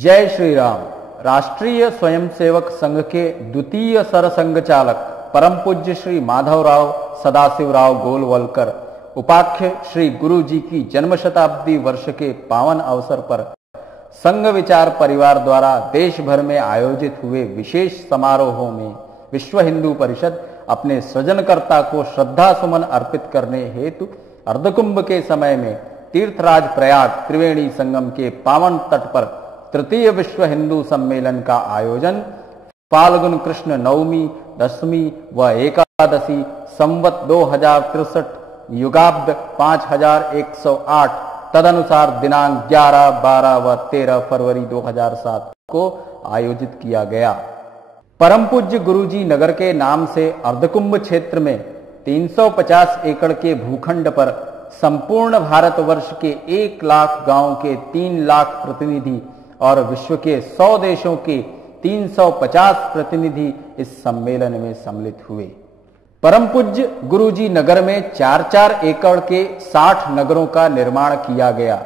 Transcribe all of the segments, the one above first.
जय श्री राम। राष्ट्रीय स्वयंसेवक संघ के द्वितीय सरसंघ चालक परम पूज्य श्री माधवराव सदाशिवराव गोलवलकर उपाख्य श्री गुरु जी की जन्म शताब्दी वर्ष के पावन अवसर पर संघ विचार परिवार द्वारा देश भर में आयोजित हुए विशेष समारोहों में विश्व हिंदू परिषद अपने सृजनकर्ता को श्रद्धा सुमन अर्पित करने हेतु अर्धकुंभ के समय में तीर्थराज प्रयाग त्रिवेणी संगम के पावन तट पर तृतीय विश्व हिंदू सम्मेलन का आयोजन फाल्गुन कृष्ण नवमी, दशमी व एकादशी संवत 2063 युगाब्द 5108 तदनुसार दिनांक 11, 12 व 13 फरवरी 2007 को आयोजित किया गया। परम पूज्य गुरुजी नगर के नाम से अर्धकुंभ क्षेत्र में 350 एकड़ के भूखंड पर संपूर्ण भारतवर्ष के 1 लाख गांव के 3 लाख प्रतिनिधि और विश्व के 100 देशों के 350 प्रतिनिधि इस सम्मेलन में सम्मिलित हुए। परम पूज्य गुरुजी नगर में 4-4 एकड़ के 60 नगरों का निर्माण किया गया।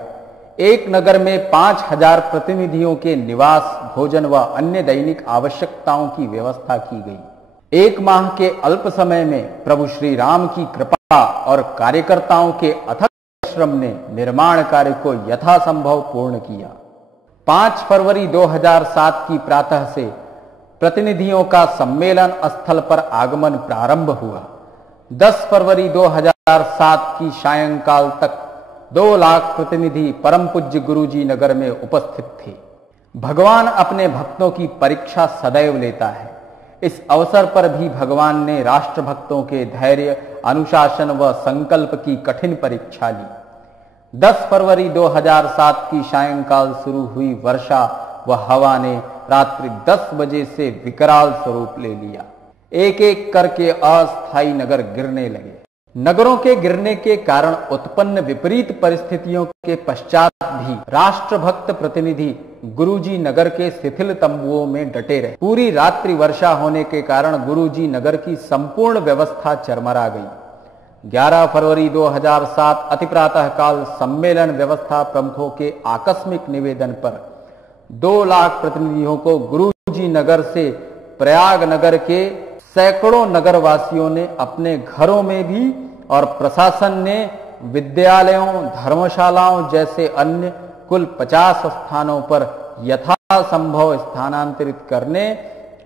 एक नगर में 5000 प्रतिनिधियों के निवास, भोजन व अन्य दैनिक आवश्यकताओं की व्यवस्था की गई। 1 माह के अल्प समय में प्रभु श्री राम की कृपा और कार्यकर्ताओं के अथक परिश्रम ने निर्माण कार्य को यथासंभव पूर्ण किया। 5 फरवरी 2007 की प्रातः से प्रतिनिधियों का सम्मेलन स्थल पर आगमन प्रारंभ हुआ। 10 फरवरी 2007 की सायंकाल तक 2 लाख प्रतिनिधि परम पूज्य गुरुजी नगर में उपस्थित थे। भगवान अपने भक्तों की परीक्षा सदैव लेता है। इस अवसर पर भी भगवान ने राष्ट्र भक्तों के धैर्य, अनुशासन व संकल्प की कठिन परीक्षा ली। 10 फरवरी 2007 की सायंकाल शुरू हुई वर्षा व हवा ने रात्रि 10 बजे से विकराल स्वरूप ले लिया। एक एक करके अस्थायी नगर गिरने लगे। नगरों के गिरने के कारण उत्पन्न विपरीत परिस्थितियों के पश्चात भी राष्ट्रभक्त प्रतिनिधि गुरुजी नगर के शिथिल तंबुओं में डटे रहे। पूरी रात्रि वर्षा होने के कारण गुरुजी नगर की संपूर्ण व्यवस्था चरमरा गई। 11 फरवरी 2007 अति प्रातः काल सम्मेलन व्यवस्था प्रमुखों के आकस्मिक निवेदन पर 2 लाख प्रतिनिधियों को गुरुजी नगर से प्रयाग नगर के सैकड़ों नगरवासियों ने अपने घरों में भी और प्रशासन ने विद्यालयों, धर्मशालाओं जैसे अन्य कुल 50 स्थानों पर यथासंभव स्थानांतरित करने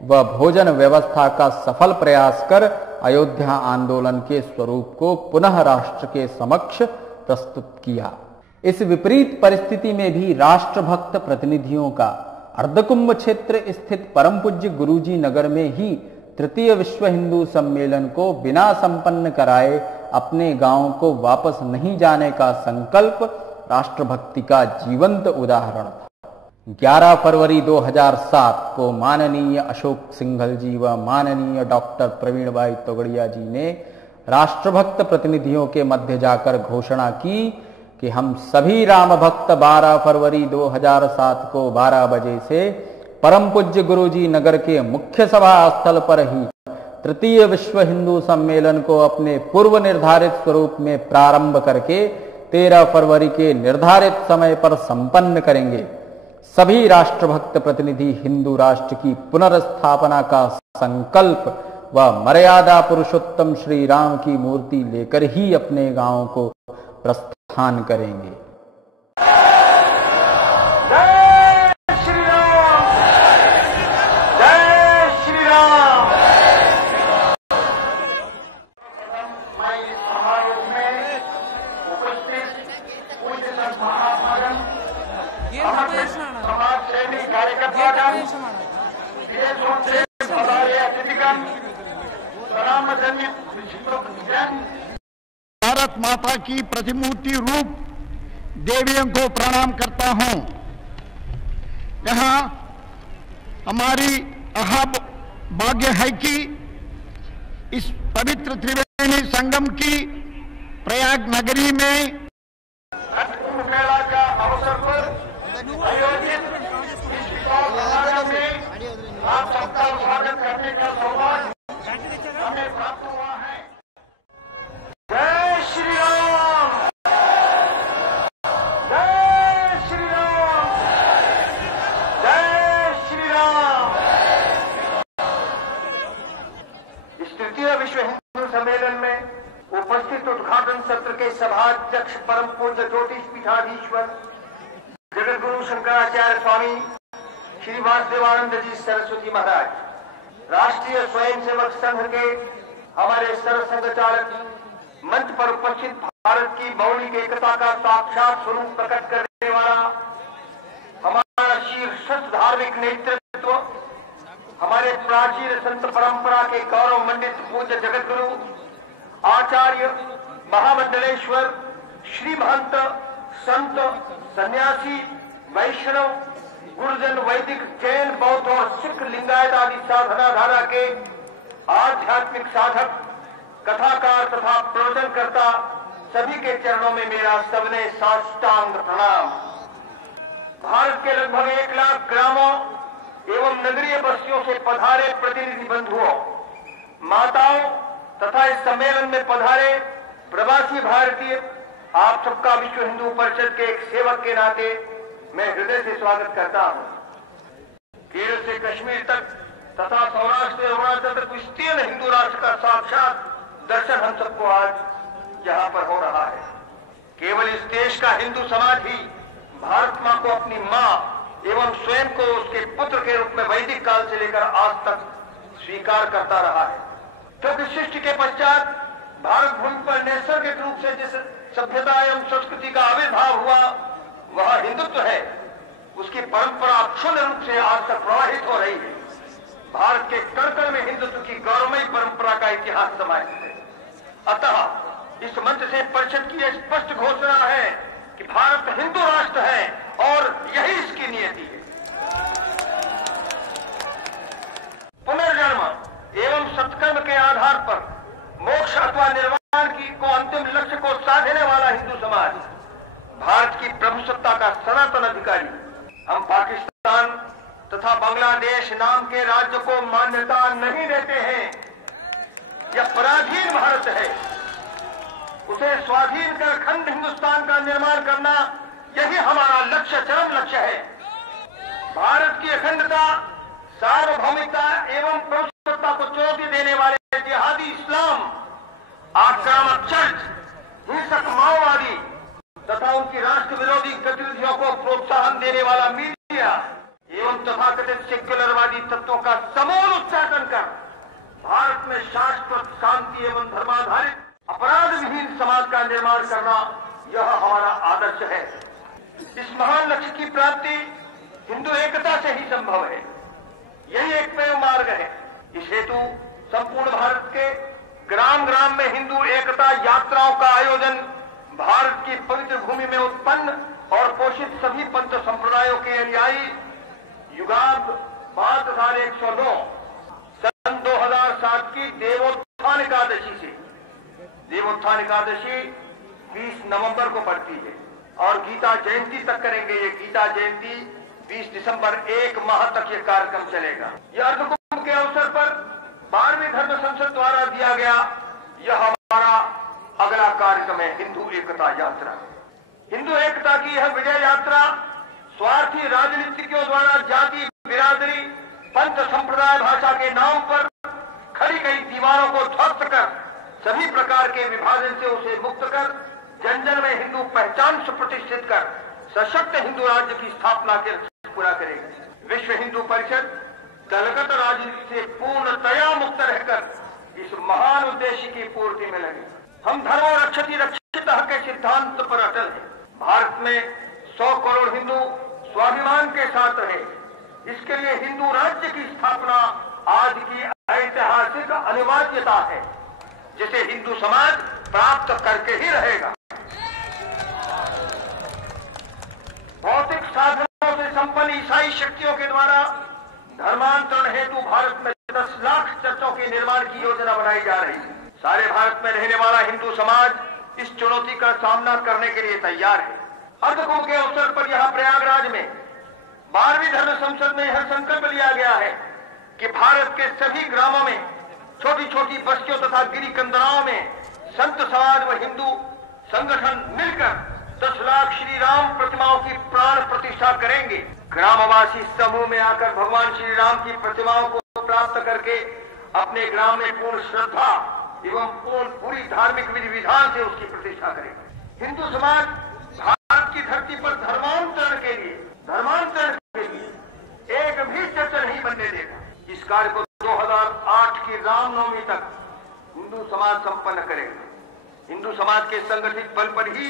व भोजन व्यवस्था का सफल प्रयास कर अयोध्या आंदोलन के स्वरूप को पुनः राष्ट्र के समक्ष प्रस्तुत किया। इस विपरीत परिस्थिति में भी राष्ट्रभक्त प्रतिनिधियों का अर्धकुंभ क्षेत्र स्थित परम पूज्य गुरुजी नगर में ही तृतीय विश्व हिंदू सम्मेलन को बिना संपन्न कराए अपने गांव को वापस नहीं जाने का संकल्प राष्ट्रभक्ति का जीवंत उदाहरण था। 11 फरवरी 2007 को माननीय अशोक सिंघल जी व माननीय डॉक्टर प्रवीण भाई तोगड़िया जी ने राष्ट्रभक्त प्रतिनिधियों के मध्य जाकर घोषणा की कि हम सभी राम भक्त 12 फरवरी 2007 को 12 बजे से परम पूज्य गुरुजी नगर के मुख्य सभा स्थल पर ही तृतीय विश्व हिंदू सम्मेलन को अपने पूर्व निर्धारित स्वरूप में प्रारंभ करके 13 फरवरी के निर्धारित समय पर संपन्न करेंगे। सभी राष्ट्रभक्त प्रतिनिधि हिंदू राष्ट्र की पुनर्स्थापना का संकल्प व मर्यादा पुरुषोत्तम श्री राम की मूर्ति लेकर ही अपने गांव को प्रस्थान करेंगे। भारत माता की प्रतिमूर्ति रूप देवियों को प्रणाम करता हूं। यहाँ हमारी अहब भाग्य है कि इस पवित्र त्रिवेणी संगम की प्रयाग नगरी में कुंभ मेला का अवसर पर आयोजित इस विशाल समारोह में आप सबका स्वागत करने का सौभाग्य हमें प्राप्त हुआ है। जय श्री राम, जय श्री राम, उपस्थित उद्घाटन सत्र के सभाध्यक्ष परम पूज्य ज्योतिष पीठाधीश्वर जगत गुरु शंकराचार्य स्वामी श्री वासुदेवानंद जी सरस्वती महाराज, राष्ट्रीय स्वयंसेवक संघ के हमारे सरसंघ चालक, मंच पर उपस्थित भारत की मौलिक एकता का साक्षात स्वरूप प्रकट करने वाला हमारा शीर्षस्थ धार्मिक नेतृत्व, हमारे प्राचीन संत परंपरा के गौरव मंडित पूज्य जगत गुरु आचार्य महामंडलेश्वर श्री महंत संत सन्यासी वैष्णव गुरुजन वैदिक जैन बौद्ध और सिख लिंगायत आदि साधना धारा के आध्यात्मिक साधक, कथाकार तथा प्रवचनकर्ता सभी के चरणों में मेरा सबने साष्टांग प्रणाम। भारत के लगभग 1 लाख ग्रामों एवं नगरीय बस्तियों से पधारे प्रतिनिधि बंधुओं, माताओं तथा इस सम्मेलन में पधारे प्रवासी भारतीय, आप सबका विश्व हिंदू परिषद के एक सेवक के नाते मैं हृदय से स्वागत करता हूं। केरल से कश्मीर तक तथा सौराष्ट्र से अरुणाचल तक विस्तीर्ण हिंदू राष्ट्र का साक्षात दर्शन हम सबको आज यहां पर हो रहा है। केवल इस देश का हिंदू समाज ही भारत मां को अपनी मां एवं स्वयं को उसके पुत्र के रूप में वैदिक काल से लेकर आज तक स्वीकार करता रहा है, क्योंकि सृष्टि के पश्चात भारत भूमि पर नैसर्गिक रूप से जिस सभ्यता एवं संस्कृति का आविर्भाव हुआ वह हिंदुत्व है। उसकी परंपरा क्षुण्ण रूप से आज तक प्रवाहित हो रही है। भारत के कण-कण में हिंदुत्व की गौरवमयी परंपरा का इतिहास समाहित है। अतः इस मंच से परिषद की यह स्पष्ट घोषणा है कि भारत हिंदू राष्ट्र है और यही इसकी नियति है। पुनर्जन्म एवं सत्कर्म के आधार पर मोक्ष अथवा निर्वाण की को अंतिम लक्ष्य को साधने वाला हिंदू समाज, भारत की प्रभुसत्ता का सनातन अधिकारी, हम पाकिस्तान तथा बांग्लादेश नाम के राज्य को मान्यता नहीं देते हैं। यह पराधीन भारत है, उसे स्वाधीन कर अखंड हिंदुस्तान का निर्माण करना यही हमारा लक्ष्य, चरम लक्ष्य है। भारत की अखंडता, सार्वभौमिकता एवं प्रभुसत्ता को चुनौती देने वाले जिहादी इस्लाम, आक्रामक चर्च, हिंसक माओवादी तथा उनकी राष्ट्र विरोधी गतिविधियों को प्रोत्साहन देने वाला मीडिया एवं तथाकथित सेक्युलरवादी तत्वों का समूल उच्चाटन कर भारत में शाश्वत शांति एवं धर्माधारित अपराध विहीन समाज का निर्माण करना यह हमारा आदर्श है। इस महान लक्ष्य की प्राप्ति हिंदू एकता से ही संभव है। यही एकमेव मार्ग है। इस हेतु संपूर्ण भारत के ग्राम ग्राम में हिंदू एकता यात्राओं का आयोजन भारत की पवित्र भूमि में उत्पन्न और पोषित सभी पंथ संप्रदायों के अनुयायी युगांत 5109 सन 2007 की देवोत्थान एकादशी से, देवोत्थान एकादशी 20 नवंबर को पड़ती है और गीता जयंती तक करेंगे। ये गीता जयंती 20 दिसंबर 1 माह तक ये कार्यक्रम चलेगा। यह अर्धकुंभ के अवसर पर 12वीं धर्म संसद द्वारा दिया गया यह हमारा अगला कार्यक्रम है, हिंदू एकता यात्रा। हिंदू एकता की यह विजय यात्रा स्वार्थी राजनीतिज्ञों द्वारा जाति, बिरादरी, पंथ, संप्रदाय, भाषा के नाम पर खड़ी गई दीवारों को ध्वस्त कर सभी प्रकार के विभाजन से उसे मुक्त कर जन जन में हिंदू पहचान सुप्रतिष्ठित कर सशक्त हिंदू राज्य की स्थापना के लक्ष्य पूरा करेगी। विश्व हिंदू परिषद दलगत राजनीति से पूर्णतया मुक्त रहकर इस महान उद्देश्य की पूर्ति में लगे। हम धर्मो रक्षति रक्षितः के सिद्धांत पर अटल हैं। भारत में 100 करोड़ हिंदू स्वाभिमान के साथ रहे, इसके लिए हिंदू राज्य की स्थापना आज की ऐतिहासिक अनिवार्यता है, जिसे हिंदू समाज प्राप्त करके ही रहेगा। भौतिक साधनों से संपन्न ईसाई शक्तियों के द्वारा धर्मांतरण हेतु भारत में 10 लाख चर्चों के निर्माण की योजना बनाई जा रही है। सारे भारत में रहने वाला हिंदू समाज इस चुनौती का सामना करने के लिए तैयार है। अर्धकुंभ के अवसर पर यहां प्रयागराज में 12वीं धर्म संसद में यह संकल्प लिया गया है कि भारत के सभी ग्रामों में, छोटी छोटी बस्तियों तथा गिरी कंदराओं में संत समाज व हिंदू संगठन मिलकर 10 लाख श्री राम प्रतिमाओं की प्राण प्रतिष्ठा करेंगे। ग्रामवासी समूह में आकर भगवान श्री राम की प्रतिमाओं को प्राप्त करके अपने ग्राम में पूर्ण श्रद्धा एवं पूरी धार्मिक विधि विधान से उसकी प्रतिष्ठा करेगा। हिंदू समाज भारत की धरती पर धर्मांतरण के लिए एक भी चर्चा नहीं बनने देगा। इस कार्य को 2008 की रामनवमी तक हिंदू समाज संपन्न करेगा। हिंदू समाज के संगठित बल पर ही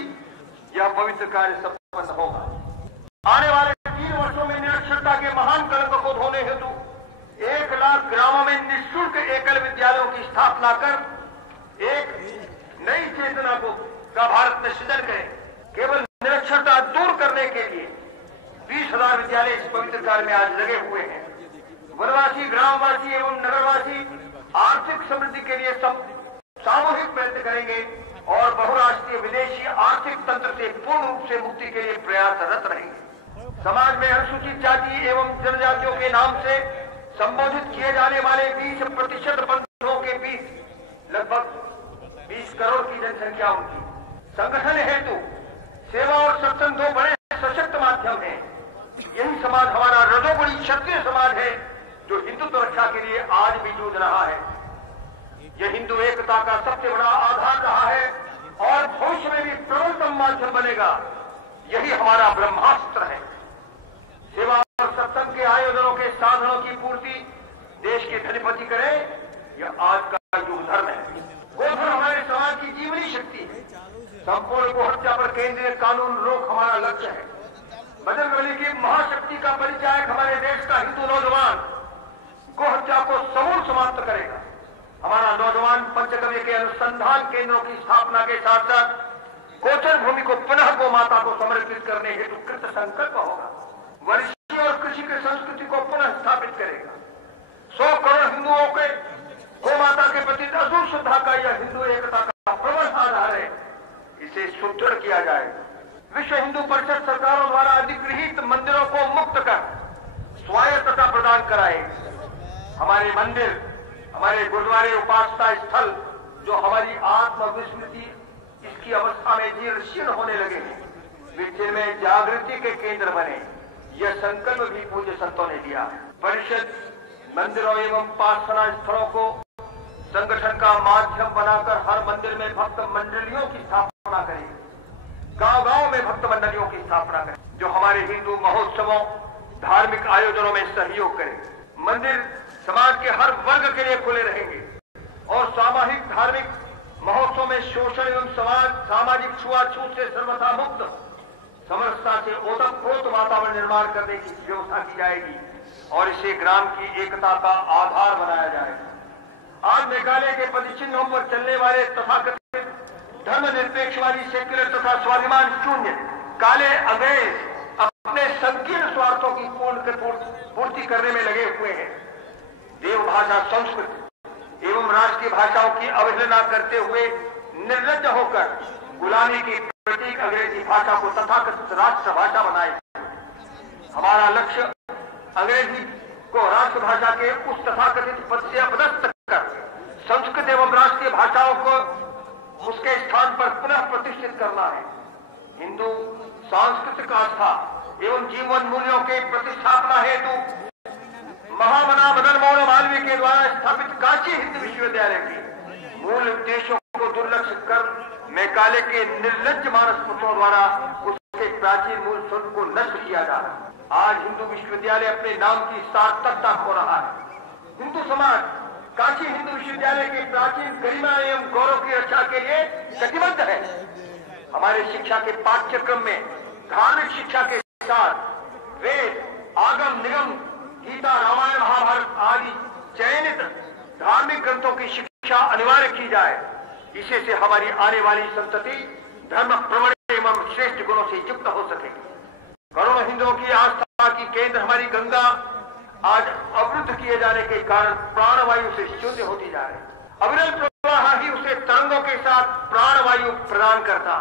यह पवित्र कार्य संपन्न होगा। आने वाले 3 वर्षों में निरक्षरता के महान कलंक को धोने हेतु 1 लाख ग्रामों में निःशुल्क एकल विद्यालयों की स्थापना कर एक नई चेतना का भारत में सृजन करें। केवल निरक्षरता दूर करने के लिए 20,000 विद्यालय इस पवित्र कार्य में आज लगे हुए हैं। वनवासी, ग्रामवासी एवं नगरवासी आर्थिक समृद्धि के लिए सामूहिक प्रयत्न करेंगे और बहुराष्ट्रीय विदेशी आर्थिक तंत्र से पूर्ण रूप से मुक्ति के लिए प्रयासरत रहेंगे। समाज में अनुसूचित जाति एवं जनजातियों के नाम से संबोधित किए जाने वाले 20% बंधुओं के बीच लगभग 20 करोड़ की जनसंख्या उनकी संगठन हेतु सेवा और सत्संग 2 बड़े सशक्त माध्यम हैं। यही समाज हमारा रजोगुणी क्षत्रिय समाज है जो हिंदुत्व रक्षा के लिए आज भी जूझ रहा है। यह हिंदू एकता का सबसे बड़ा आधार रहा है और भविष्य में भी प्रबलतम माध्यम बनेगा। यही हमारा ब्रह्मास्त्र है। सेवा और सत्संग के आयोजनों के साधनों की पूर्ति देश के धनीपति करें, यह आज का युग धर्म है। गोधन हमारे समाज की जीवनी शक्ति है। संपूर्ण गोहत्या पर केंद्रीय कानून रोक हमारा लक्ष्य है। बजरंगबली की महाशक्ति का परिचायक हमारे देश का हिंदू नौजवान गोहत्या को समूल समाप्त करेगा। हमारा नौजवान पंचगव्य के अनुसंधान केंद्रों की स्थापना के साथ साथ गोचर भूमि को पुनः गौ माता को समर्पित करने हेतु कृत संकल्प होगा। वंशीय और कृषि की संस्कृति को पुनः स्थापित करेगा। 100 करोड़ हिंदुओं के गौ माता के प्रति असूल श्रद्धा का यह हिंदू एकता का प्रबल आधार है। इसे सुदृढ़ किया जाएगा। विश्व हिंदू परिषद सरकारों द्वारा अधिगृहित मंदिरों को मुक्त कर स्वायत्तता प्रदान कराए। हमारे मंदिर, हमारे गुरुद्वारे, उपासना स्थल जो हमारी आत्मविस्मृति इसकी अवस्था में जीर्ण शीर्ण होने लगे हैं, वे जिनमें जागृति के केंद्र बने। यह संकल्प भी पूज्य संतों ने दिया है। परिषद मंदिरों एवं उपासना स्थलों को संगठन का माध्यम बनाकर हर मंदिर में भक्त मंडलियों की स्थापना करेगी। गांव-गांव में भक्त मंडलियों की स्थापना करें जो हमारे हिंदू महोत्सवों, धार्मिक आयोजनों में सहयोग करें। मंदिर समाज के हर वर्ग के लिए खुले रहेंगे और सामाजिक धार्मिक महोत्सव में शोषण एवं सामाजिक छुआछूत से सर्वथा मुक्त समरसता से ओतप्रोत वातावरण निर्माण करने की व्यवस्था की जाएगी और इसे ग्राम की एकता का आधार बनाया जाएगा। आज मेघालय के पदचिन्हों पर चलने वाले तथाकथित धर्मनिरपेक्षवादी, सेक्युलर तथा स्वाभिमान शून्य काले अंग्रेज अपने संकीर्ण स्वार्थों की पूर्ति करने में लगे हुए हैं। देवभाषा, संस्कृत एवं राष्ट्रीय भाषाओं की अवहेलना करते हुए निर्लज्ज होकर गुलामी की प्रतीक अंग्रेजी भाषा को तथाकथित राष्ट्रभाषा बनाए। हमारा लक्ष्य अंग्रेजी को राष्ट्रभाषा के उस तथाकथित पद से अपदस्थ कर संस्कृत एवं राष्ट्रीय भाषाओं को उसके स्थान पर पुनः प्रतिष्ठित करना है। हिंदू सांस्कृतिक आस्था एवं जीवन मूल्यों के प्रतिष्ठापना हेतु महामना मदन मोहन मालवीय के द्वारा स्थापित काशी हिंदू विश्वविद्यालय के मूल उद्देश्यों को दुर्लक्ष्य कर मेघालय के निर्लज्ज मानस पुत्रों द्वारा उसके प्राचीन मूल स्वरूप को नष्ट किया जा रहा है। आज हिंदू विश्वविद्यालय अपने नाम की सार्थकता खो रहा है। हिंदू समाज काशी हिंदू विश्वविद्यालय के प्राचीन गरिमा एवं गौरव की रक्षा के लिए कटिबद्ध है। हमारे शिक्षा के पाठ्यक्रम में धार्मिक शिक्षा के साथ वेद, आगम, निगम, गीता, रामायण, महाभारत आदि चयनित धार्मिक ग्रंथों की शिक्षा अनिवार्य की जाए। इसी से हमारी आने वाली संतति धर्म प्रवण एवं श्रेष्ठ गुणों से युक्त हो सकेगी। करोड़ों हिंदुओं की आस्था की केंद्र हमारी गंगा आज अवरुद्ध किए जाने के कारण प्राणवायु से शून्य होती जा रही। अविरल प्रवाह ही उसे तरंगों के साथ प्राणवायु प्रदान करता।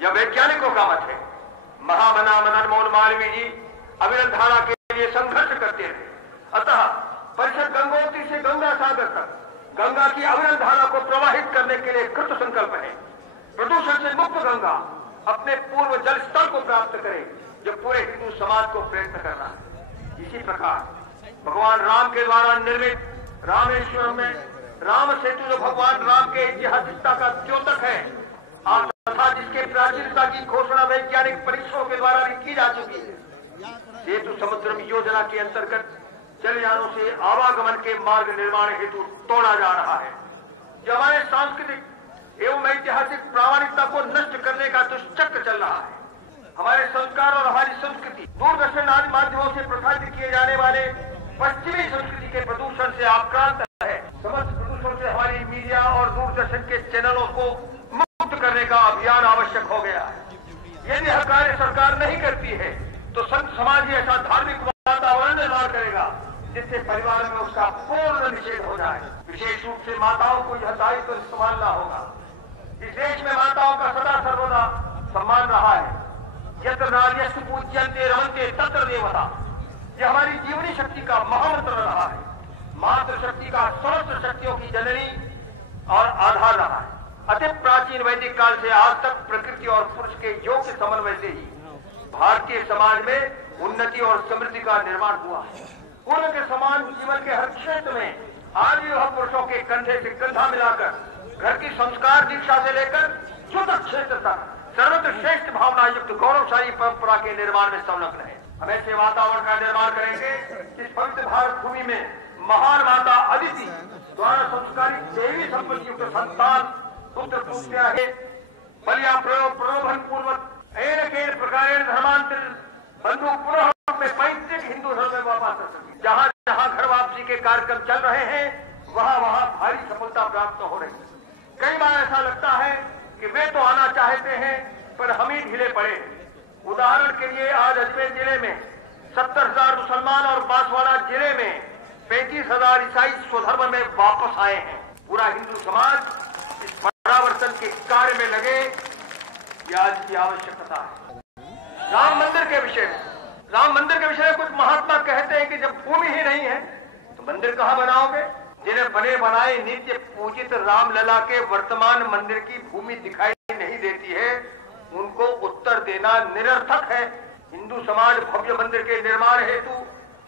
यह वैज्ञानिकों का मत है। महामना मदन मोहन मालवीय जी अविरल धारा के लिए संघर्ष करते थे। अतः परिषद गंगोत्री से गंगा सागर तक गंगा की अविरल धारा को प्रवाहित करने के लिए कृत संकल्प है। प्रदूषण से मुक्त गंगा अपने पूर्व जल स्तर को प्राप्त करे, जो पूरे हिंदू समाज को प्रयत्न करना है। इसी प्रकार भगवान राम के द्वारा निर्मित रामेश्वरम में राम सेतु जो भगवान राम के ऐतिहासिकता का द्योतक है तथा जिसके प्राचीनता की घोषणा वैज्ञानिक परीक्षणों के द्वारा भी की जा चुकी है। सेतु समुद्रम योजना के अंतर्गत जलयानों से आवागमन के मार्ग निर्माण हेतु तोड़ा जा रहा है, जो हमारे सांस्कृतिक एवं ऐतिहासिक प्रामाणिकता को नष्ट करने का दुष्चक्र चल रहा है। हमारे संस्कार और हमारी संस्कृति दूरदर्शन आदि माध्यमों से प्रसारित किए जाने वाले पश्चिमी संस्कृति के प्रदूषण से आक्रांत है। समस्त प्रदूषण से हमारी मीडिया और दूरदर्शन के चैनलों को मुक्त करने का अभियान आवश्यक हो गया है। यदि यह कार्य सरकार नहीं करती है तो संत समाज ही ऐसा धार्मिक वातावरण निर्माण करेगा जिससे परिवार में उसका पूर्ण निषेध हो जाए। विशेष रूप से माताओं को यह दायित्व संभालना होगा। इस देश में माताओं का सदा सर्वदा सम्मान रहा है। यत्र नार्यस्तु पूज्यन्ते रमन्ते तत्र देवता, यह हमारी जीवनी शक्ति का महामंत्र रहा है। मातृशक्ति का समस्त शक्तियों की जननी और आधार रहा है। अति प्राचीन वैदिक काल से आज तक प्रकृति और पुरुष के योग के समन्वय से ही भारतीय समाज में उन्नति और समृद्धि का निर्माण हुआ है। पूर्व के समान जीवन के हर क्षेत्र में आज भी वह पुरुषों के कंधे से कंधा मिलाकर घर की संस्कार दीक्षा से लेकर युद्ध क्षेत्र तक सर्वत्र श्रेष्ठ भावना युक्त गौरवशाली परंपरा के निर्माण में संलग्न है। हम ऐसे वातावरण का निर्माण करेंगे इस पवित्र भारत भूमि में महान माता अदिति द्वारा संस्कारित देवी संपत्ति युक्त संतान पुत्र पुत्रिया है बलिया प्रलोभन पूर्वक एन प्रकार धर्मांतर बंधु पुनः में पैतृक हिंदू धर्म में वापस कर सके। जहाँ जहाँ घर वापसी के कार्यक्रम चल रहे हैं वहाँ वहाँ भारी सफलता प्राप्त हो रही है। कई बार ऐसा लगता है कि वे तो आना चाहते हैं पर हम ही ढीले पड़े। उदाहरण के लिए आज अजमेर जिले में 70,000 मुसलमान और बांसवाड़ा जिले में 35,000 ईसाई स्वधर्म में वापस आए हैं। पूरा हिंदू समाज इस परावर्तन के कार्य में लगे, ये आज की आवश्यकता है। राम मंदिर के विषय में कुछ महात्मा कहते हैं कि जब भूमि ही नहीं है तो मंदिर कहाँ बनाओगे। जिन्हें बने बनाए नित्य पूजित रामलला के वर्तमान मंदिर की भूमि दिखाई नहीं देती है उनको उत्तर देना निरर्थक है। हिंदू समाज भव्य मंदिर के निर्माण हेतु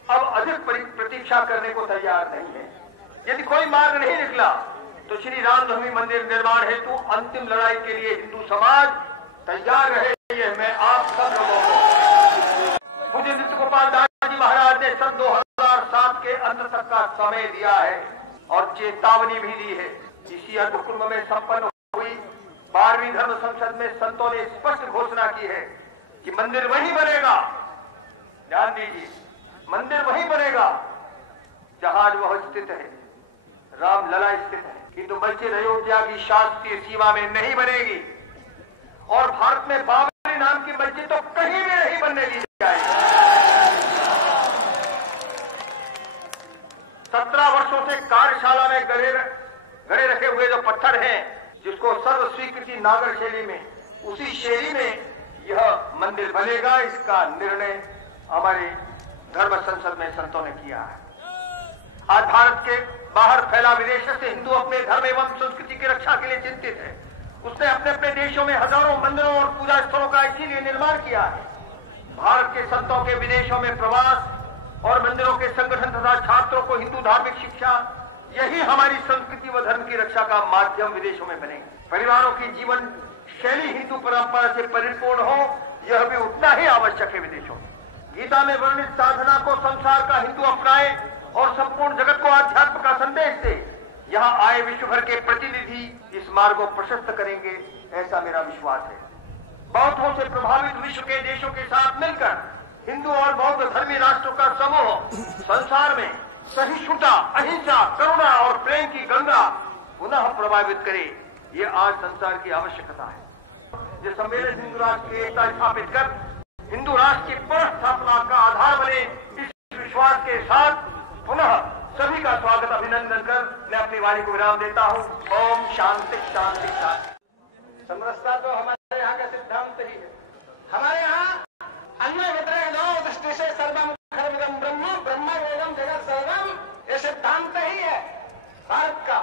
अब अधिक प्रतीक्षा करने को तैयार नहीं है। यदि कोई मार्ग नहीं निकला तो श्री रामजन्मभूमि मंदिर निर्माण हेतु अंतिम लड़ाई के लिए हिंदू समाज तैयार रहे। मैं आप सब लोगों को पूज्य नृत्य गोपाल दास जी महाराज ने सन 2007 के अंत तक का समय दिया है और चेतावनी भी दी है। इसी अनुकुंभ में संपन्न हुई 12वीं धर्म संसद में संतों ने स्पष्ट घोषणा की है कि मंदिर वहीं बनेगा। ध्यान दीजिए, मंदिर वहीं बनेगा जहां वह स्थित है, रामलला स्थित है, किंतु मस्जिद अयोध्या की शास्त्रीय सीमा में नहीं बनेगी। और भारत में बाबरी नाम की मस्जिद तो कहीं भी नहीं बनने दी जाएगी। 17 वर्षों से कार्यशाला में गड़े रखे हुए जो पत्थर हैं, जिसको सर्व स्वीकृति नागर शैली में, उसी शैली में यह मंदिर बनेगा। इसका निर्णय हमारे धर्म संसद में संतों ने किया है। आज भारत के बाहर फैला विदेश से हिंदू अपने धर्म एवं संस्कृति की रक्षा के लिए चिंतित है। उसने अपने अपने देशों में हजारों मंदिरों और पूजा स्थलों का इसीलिए निर्माण किया है। भारत के संतों के विदेशों में प्रवास और मंदिरों के संगठन तथा छात्रों को हिंदू धार्मिक शिक्षा, यही हमारी संस्कृति व धर्म की रक्षा का माध्यम विदेशों में बनेगी। परिवारों की जीवन शैली हिंदू परंपरा से परिपूर्ण हो, यह भी उतना ही आवश्यक है विदेशों में। गीता में वर्णित साधना को संसार का हिंदू अपनाए और संपूर्ण जगत को आध्यात्म का संदेश दे। यहाँ आए विश्व भर के प्रतिनिधि इस मार्ग को प्रशस्त करेंगे, ऐसा मेरा विश्वास है। बौद्धों से प्रभावित विश्व के देशों के साथ मिलकर हिंदू और बौद्ध धर्मी राष्ट्रों का समूह संसार में सहिष्णुता, अहिंसा, करुणा और प्रेम की गंगा पुनः प्रभावित करे, ये आज संसार की आवश्यकता है। ये सम्मेलन हिंदू राष्ट्र की एकता स्थापित कर हिंदू राष्ट्र की पुनर्स्थापना का आधार बने, इस विश्वास के साथ पुनः सभी का स्वागत अभिनंदन कर मैं अपनी वाणी को विराम देता हूँ। ओम शांति शांति शांति। समरसता तो हमारे यहाँ का सिद्धांत ही है। हमारे यहाँ अन्य वितरण दो दृष्टि से सर्वम खर्वम ब्रह्म ब्रह्म वेदम जगत सर्वम, ये सिद्धांत ही है भारत का।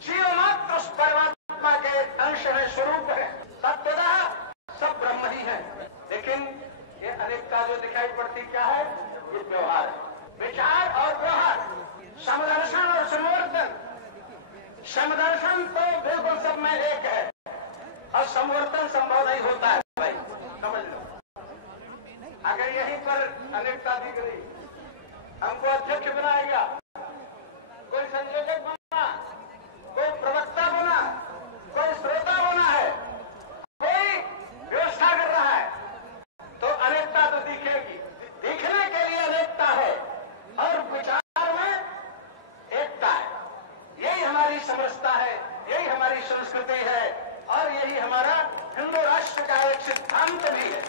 जीव मात्र उस परमात्मा के अंश है, स्वरूप है, तत्वतः सब ब्रह्म ही है। लेकिन ये अनेकता जो दिखाई पड़ती क्या है, ये व्यवहार है, विचार और व्यवहार, समदर्शन और समवर्तन, और संवर्धन संभव नहीं होता है भाई, समझ लो। अगर यहीं पर अनेकता दिख रही, हमको अध्यक्ष बनाया गया, कोई संयोजक बना, कोई प्रवक्ता बना, कोई श्रोता बना है, कोई व्यवस्था कर रहा है, तो अनेकता तो दिखेगी। दिखने के लिए अनेकता है और विचार में एकता है। यही हमारी समरसता है, यही हमारी संस्कृति है और यही हमारा हिंदू राष्ट्र का एक सिद्धांत भी है।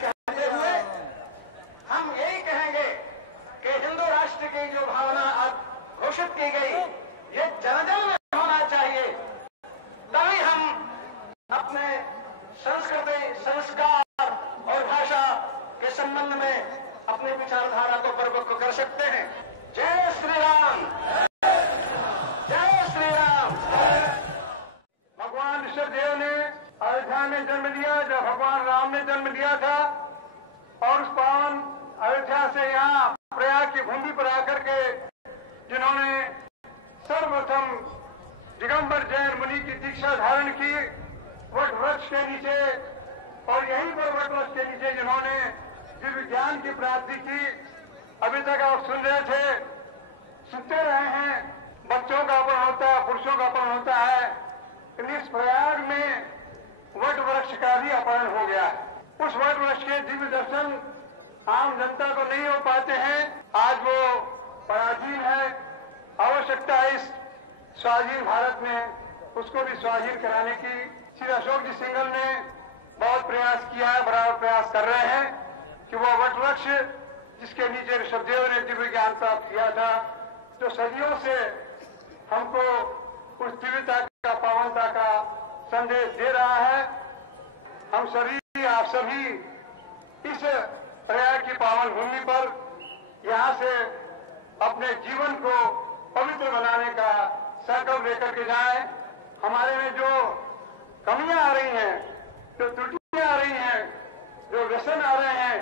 कहते हुए हम यही कहेंगे कि हिंदू राष्ट्र की जो भावना अब घोषित की गई, ये जन-जन में होना चाहिए, तभी हम अपने संस्कृति, संस्कार और भाषा के संबंध में अपनी विचारधारा को परिपक्व कर सकते हैं। जय श्री राम, जय श्री राम। भगवान ऋषभदेव ने अयोध्या में जन्म लिया जब भगवान राम ने जन्म लिया था, और उस पावन अयोध्या से यहाँ प्रयाग की भूमि पर आकर के जिन्होंने सर्वप्रथम दिगंबर जैन मुनि की दीक्षा धारण की वट वृक्ष के नीचे, और यहीं पर वट वृक्ष के नीचे जिन्होंने दिव्य ज्ञान की प्राप्ति की। अभी तक आप सुन रहे थे, सुनते रहे हैं, बच्चों का अपहरण होता है, पुरुषों का अपहरण होता है, इस प्रयाग में वट वृक्ष का भी अपहरण हो गया। उस वट वृक्ष के दिव्य दर्शन आम जनता को नहीं हो पाते हैं। आज वो पराधीन है, आवश्यकता है इस स्वाधीन भारत में उसको भी स्वाधीन कराने की। श्री अशोक जी सिंघल ने बहुत प्रयास किया है, बराबर प्रयास कर रहे हैं कि वो वट वृक्ष जिसके नीचे ऋषभदेव ने दिव्य ज्ञान प्राप्त किया था, जो सदियों से हमको उस दिव्यता का, पावनता का संदेश दे रहा है। हम सभी, आप सभी इस प्रयाग की पावन भूमि पर यहाँ से अपने जीवन को पवित्र बनाने का संकल्प लेकर के जाएं। हमारे में जो कमियां आ रही हैं, जो त्रुटियां आ रही हैं, जो व्यसन आ रहे हैं,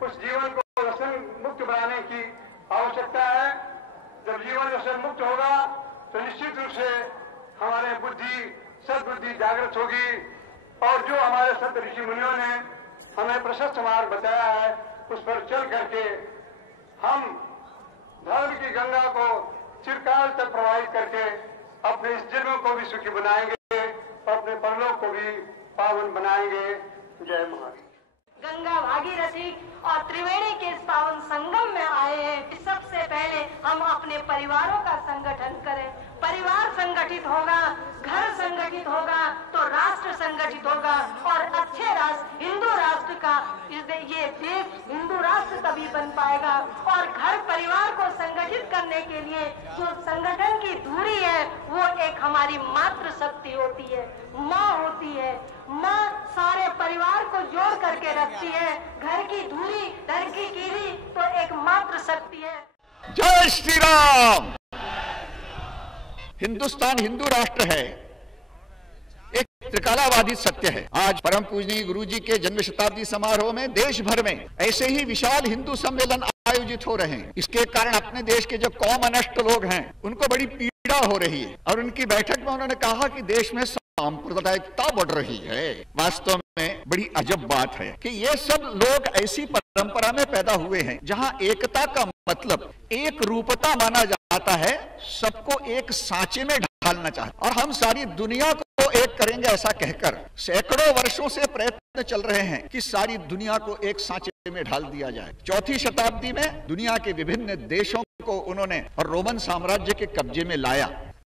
उस जीवन को व्यसन मुक्त बनाने की आवश्यकता है। जब जीवन व्यसन मुक्त होगा तो निश्चित रूप से हमारे बुद्धि, सद्बुद्धि जागृत होगी, और जो हमारे संत ऋषि मुनियों ने हमें प्रशस्त मार्ग बताया है, उस पर चल करके हम धर्म की गंगा को चिरकाल तक प्रवाहित करके अपने इस जन्म को भी सुखी बनाएंगे और अपने परलोक को भी पावन बनाएंगे। जय महाराज। गंगा भागीरथी और त्रिवेणी के इस पावन संगम में आए हैं। सबसे पहले हम अपने परिवारों का संगठन करें। परिवार संगठित होगा, घर संगठित होगा तो राष्ट्र संगठित होगा, और अच्छे राष्ट्र, हिंदू राष्ट्र का ये देश हिंदू राष्ट्र तभी बन पाएगा। और घर परिवार को संगठित करने के लिए जो संगठन की धुरी है, वो एक हमारी मातृ शक्ति होती है, माँ होती है। माँ सारे परिवार को जोड़ करके रखती है। घर की धुरी, घर की कीड़ी तो एक मातृ शक्ति है। जय श्री राम। हिंदुस्तान हिंदू राष्ट्र है, एक त्रिकालावादी सत्य है। आज परम पूजनीय गुरु जी के जन्म शताब्दी समारोह में देश भर में ऐसे ही विशाल हिंदू सम्मेलन आयोजित हो रहे हैं। इसके कारण अपने देश के जो कौमनष्ट लोग हैं उनको बड़ी पीड़ा हो रही है, और उनकी बैठक में उन्होंने कहा कि देश में सांप्रदायिकता बढ़ रही है। वास्तव में बड़ी अजब बात है कि ये सब लोग ऐसी परंपरा में पैदा हुए हैं जहां एकता का मतलब एक रूपता माना जाता है, सबको एक सांचे में ढालना चाहता, और हम सारी दुनिया को एक करेंगे ऐसा कहकर सैकड़ों वर्षों से प्रयत्न चल रहे हैं कि सारी दुनिया को एक सांचे में ढाल दिया जाए। चौथी शताब्दी में दुनिया के विभिन्न देशों को उन्होंने और रोमन साम्राज्य के कब्जे में लाया।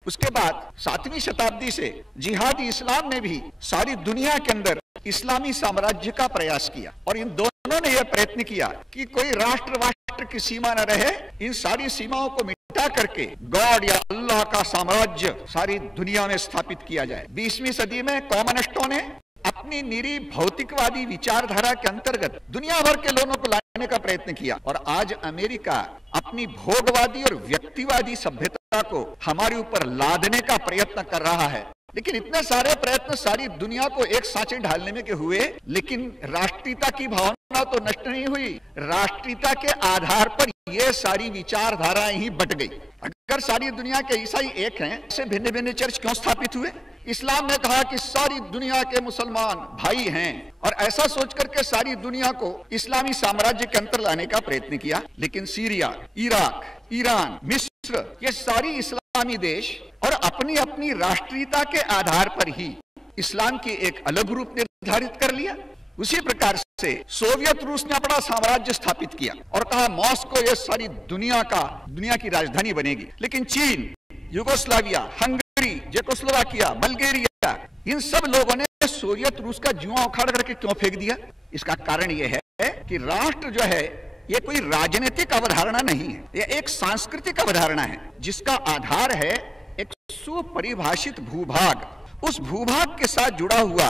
उसके बाद 7वीं शताब्दी से जिहादी इस्लाम ने भी सारी दुनिया के अंदर इस्लामी साम्राज्य का प्रयास किया, और इन दोनों ने यह प्रयत्न किया कि कोई राष्ट्र की सीमा न रहे, इन सारी सीमाओं को मिटा करके गॉड या अल्लाह का साम्राज्य सारी दुनिया में स्थापित किया जाए। 20वीं सदी में कम्युनिस्टों ने अपनी निरी भौतिकवादी विचारधारा के अंतर्गत दुनिया भर के लोगों को लाने का प्रयत्न किया, और आज अमेरिका अपनी भोगवादी और व्यक्तिवादी सभ्यता को हमारे ऊपर लादने का प्रयत्न कर रहा है। लेकिन इतने सारे प्रयत्न सारी दुनिया को एक सांचे ढालने में के हुए, लेकिन राष्ट्रीयता की भावना तो नष्ट नहीं हुई। राष्ट्रीयता के आधार पर ये सारी विचारधाराएं ही बट गई। अगर सारी दुनिया के ईसाई एक हैं, ऐसे भिन्न भिन्न चर्च क्यों स्थापित हुए? इस्लाम ने कहा कि सारी दुनिया के मुसलमान भाई हैं, और ऐसा सोच करके सारी दुनिया को इस्लामी साम्राज्य के अंतर लाने का प्रयत्न किया। लेकिन सीरिया, इराक, ईरान, मिस्र, ये सारी इस्लामी देश और अपनी अपनी राष्ट्रीयता के आधार पर ही इस्लाम की एक अलग रूप निर्धारित कर लिया। उसी प्रकार से सोवियत रूस ने अपना साम्राज्य स्थापित किया और कहा मॉस्को ये सारी दुनिया की राजधानी बनेगी। लेकिन चीन, यूगोस्लाविया, हंगरी, चेकोस्लोवाकिया, बल्गेरिया, इन सब लोगों ने सोवियत रूस का जुआ उखाड़ करके क्यों फेंक दिया? इसका कारण यह है कि राष्ट्र जो है ये कोई राजनीतिक अवधारणा नहीं है, यह एक सांस्कृतिक अवधारणा है जिसका आधार है एक सुपरिभाषित भूभाग, उस भूभाग के साथ जुड़ा हुआ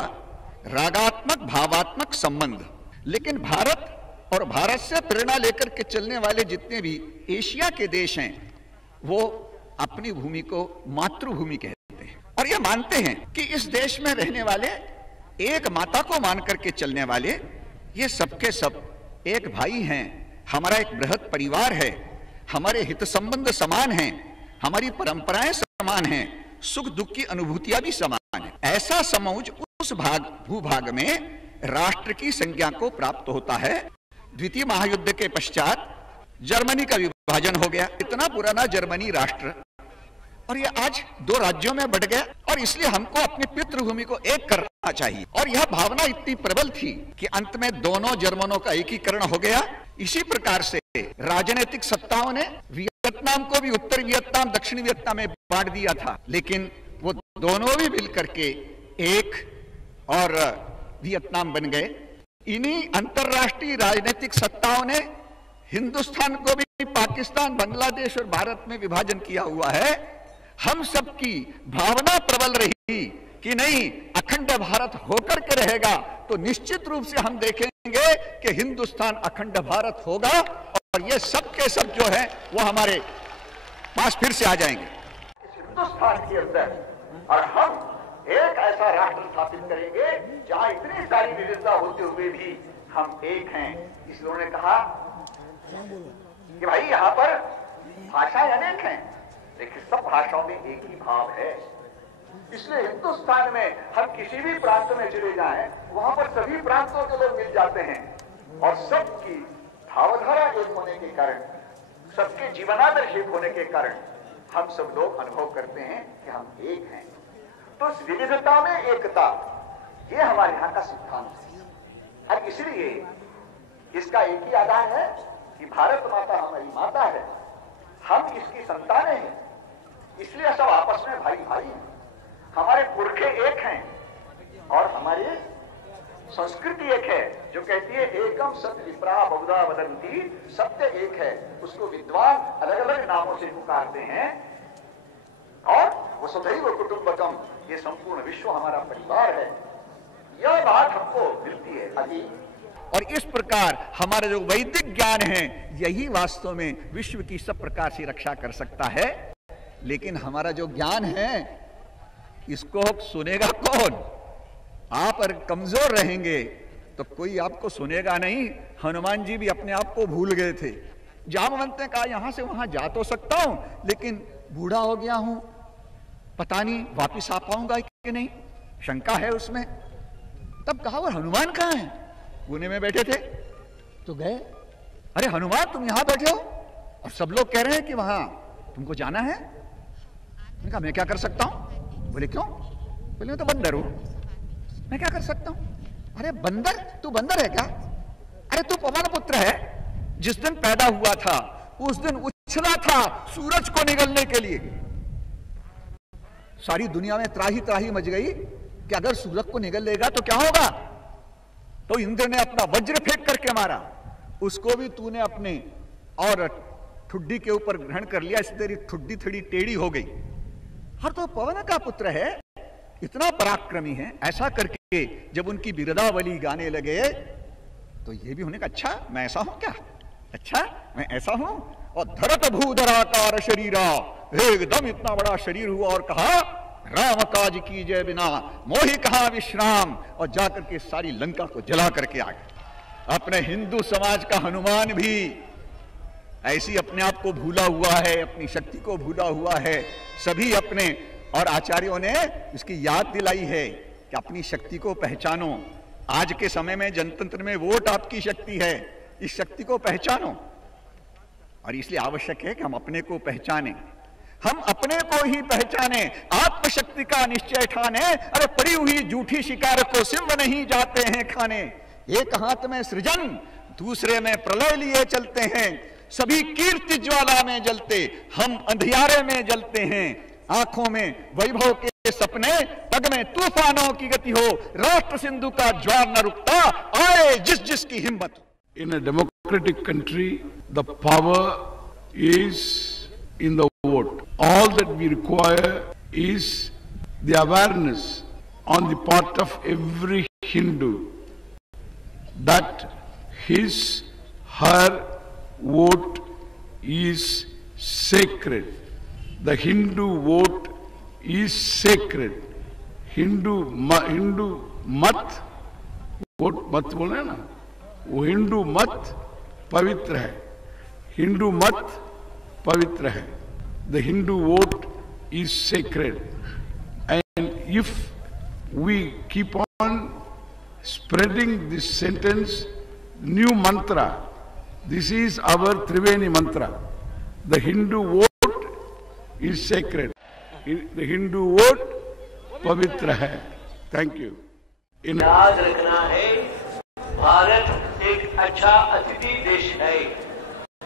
रागात्मक भावात्मक संबंध। लेकिन भारत और भारत से प्रेरणा लेकर के चलने वाले जितने भी एशिया के देश हैं वो अपनी भूमि को मातृभूमि कहते हैं और ये मानते हैं कि इस देश में रहने वाले एक माता को मान करके चलने वाले ये सबके सब एक भाई हैं, हमारा एक बृहद परिवार है, हमारे हित संबंध समान हैं, हमारी परंपराएं समान हैं, सुख दुख की अनुभूतियां भी समान है। ऐसा समझ उस भूभाग में राष्ट्र की संज्ञा को प्राप्त होता है। द्वितीय महायुद्ध के पश्चात जर्मनी का विभाजन हो गया, इतना पुराना जर्मनी राष्ट्र, और ये आज 2 राज्यों में बट गया, और इसलिए हमको अपनी पितृभूमि को एक करना चाहिए। और यह भावना इतनी प्रबल थी कि अंत में दोनों जर्मनों का एकीकरण हो गया। इसी प्रकार से राजनीतिक सत्ताओं ने वियतनाम को भी उत्तर वियतनाम, दक्षिण वियतनाम में बांट दिया था, लेकिन वो दोनों भी मिलकर के एक और वियतनाम बन गए। इन्हीं अंतरराष्ट्रीय राजनीतिक सत्ताओं ने हिंदुस्तान को भी पाकिस्तान, बांग्लादेश और भारत में विभाजन किया हुआ है। हम सबकी भावना प्रबल रही कि नहीं, अखंड भारत होकर के रहेगा तो निश्चित रूप से हम देखेंगे कि हिंदुस्तान अखंड भारत होगा और ये सब के सब जो है वो हमारे पास फिर से आ जाएंगे हिंदुस्तान के अंदर। और हम एक ऐसा राष्ट्र स्थापित करेंगे जहां इतनी सारी विविधता होते हुए भी हम एक हैं। इसलिए उन्होंने कहा कि भाई यहाँ पर भाषाएं अनेक हैं, लेकिन सब भाषाओं में एक ही भाव है। इसलिए हिंदुस्तान में हम किसी भी प्रांत में चले जाएं, वहां पर सभी प्रांतों के लोग मिल जाते हैं और सबकी भावधारा एक होने के कारण, सबके जीवनादर्श एक होने के कारण हम सब लोग अनुभव करते हैं कि हम एक हैं। तो इस विविधता में एकता, ये हमारे यहाँ का सिद्धांत है। और इसलिए इसका एक ही आधार है कि भारत माता हमारी माता है, हम इसकी संतानें हैं, इसलिए सब आपस में भाई भाई हैं। हमारे पुरखे एक हैं और हमारी संस्कृति एक है जो कहती है एकम सत्य विप्रा बहुधा वदन्ति, सत्य एक है। उसको विद्वान अलग अलग नामों से पुकारते हैं। और वसुधैव कुटुंबकम, ये संपूर्ण विश्व हमारा परिवार है, यह बात हमको मिलती है अभी। और इस प्रकार हमारा जो वैदिक ज्ञान है यही वास्तव में विश्व की सब प्रकार से रक्षा कर सकता है। लेकिन हमारा जो ज्ञान है इसको सुनेगा कौन? आप अगर कमजोर रहेंगे तो कोई आपको सुनेगा नहीं। हनुमान जी भी अपने आप को भूल गए थे। जामवंत ने कहा यहां से वहां जा तो सकता हूं, लेकिन बूढ़ा हो गया हूं, पता नहीं वापिस आ पाऊंगा कि नहीं, शंका है उसमें। तब कहा वो हनुमान कहां है? पुणे में बैठे थे तो गए, अरे हनुमान तुम यहां बैठे हो और सब लोग कह रहे हैं कि वहां तुमको जाना है। मैंने कहा मैं क्या कर सकता हूं? बोले क्यों? बोले मैं तो बंदर हूं, मैं क्या कर सकता हूं? अरे बंदर? तू बंदर है क्या? अरे तू पवन पुत्र है, जिस दिन पैदा हुआ था उस दिन उछला था सूरज को निगलने के लिए। सारी दुनिया में त्राही त्राही मच गई कि अगर सूरज को निगल लेगा तो क्या होगा। तो इंद्र ने अपना वज्र फेंक करके मारा, उसको भी तूने अपने और ठुड्डी के ऊपर ग्रहण कर लिया, इसलिए तेरी ठुड्डी थोड़ी टेढ़ी हो गई। हर तो पवन का पुत्र है, इतना पराक्रमी है। ऐसा करके जब उनकी बिरदावली गाने लगे तो ये भी होने का, अच्छा मैं ऐसा हूं क्या? अच्छा मैं ऐसा हूं। और धरत भूधराकार शरीरा, एकदम इतना बड़ा शरीर हुआ और कहा राम काज की जय बिना मोहि कहां विश्राम, और जाकर के सारी लंका को जला करके आ गए। अपने हिंदू समाज का हनुमान भी ऐसी अपने आप को भूला हुआ है, अपनी शक्ति को भूला हुआ है। सभी अपने, और आचार्यों ने इसकी याद दिलाई है कि अपनी शक्ति को पहचानो। आज के समय में जनतंत्र में वोट आपकी शक्ति है, इस शक्ति को पहचानो। और इसलिए आवश्यक है कि हम अपने को पहचानें, हम अपने को ही पहचाने, आत्मशक्ति का निश्चय ठाने। अरे पड़ी हुई झूठी शिकार को सिंह नहीं जाते हैं खाने। एक हाथ में सृजन, दूसरे में प्रलय लिए चलते हैं। सभी कीर्ति ज्वाला में जलते, हम अंधियारे में जलते हैं। आंखों में वैभव के सपने, पग में तूफानों की गति हो। राष्ट्र सिंधु का ज्वार न रुकता, आए जिस जिस की हिम्मत। In a democratic country, the power is in the vote. All that we require is the awareness on the part of every Hindu that his, her vote is sacred. The Hindu vote is sacred. Hindu मत, vote मत बोले हैं ना, वो हिंदू मत पवित्र है, हिंदू मत पवित्र है। The Hindu vote is sacred, and if we keep on spreading this sentence, new mantra, this is our Triveni mantra. The Hindu vote is sacred. The Hindu vote पवित्र है। Thank you. याद रखना है, भारत एक अच्छा अतिथि देश है।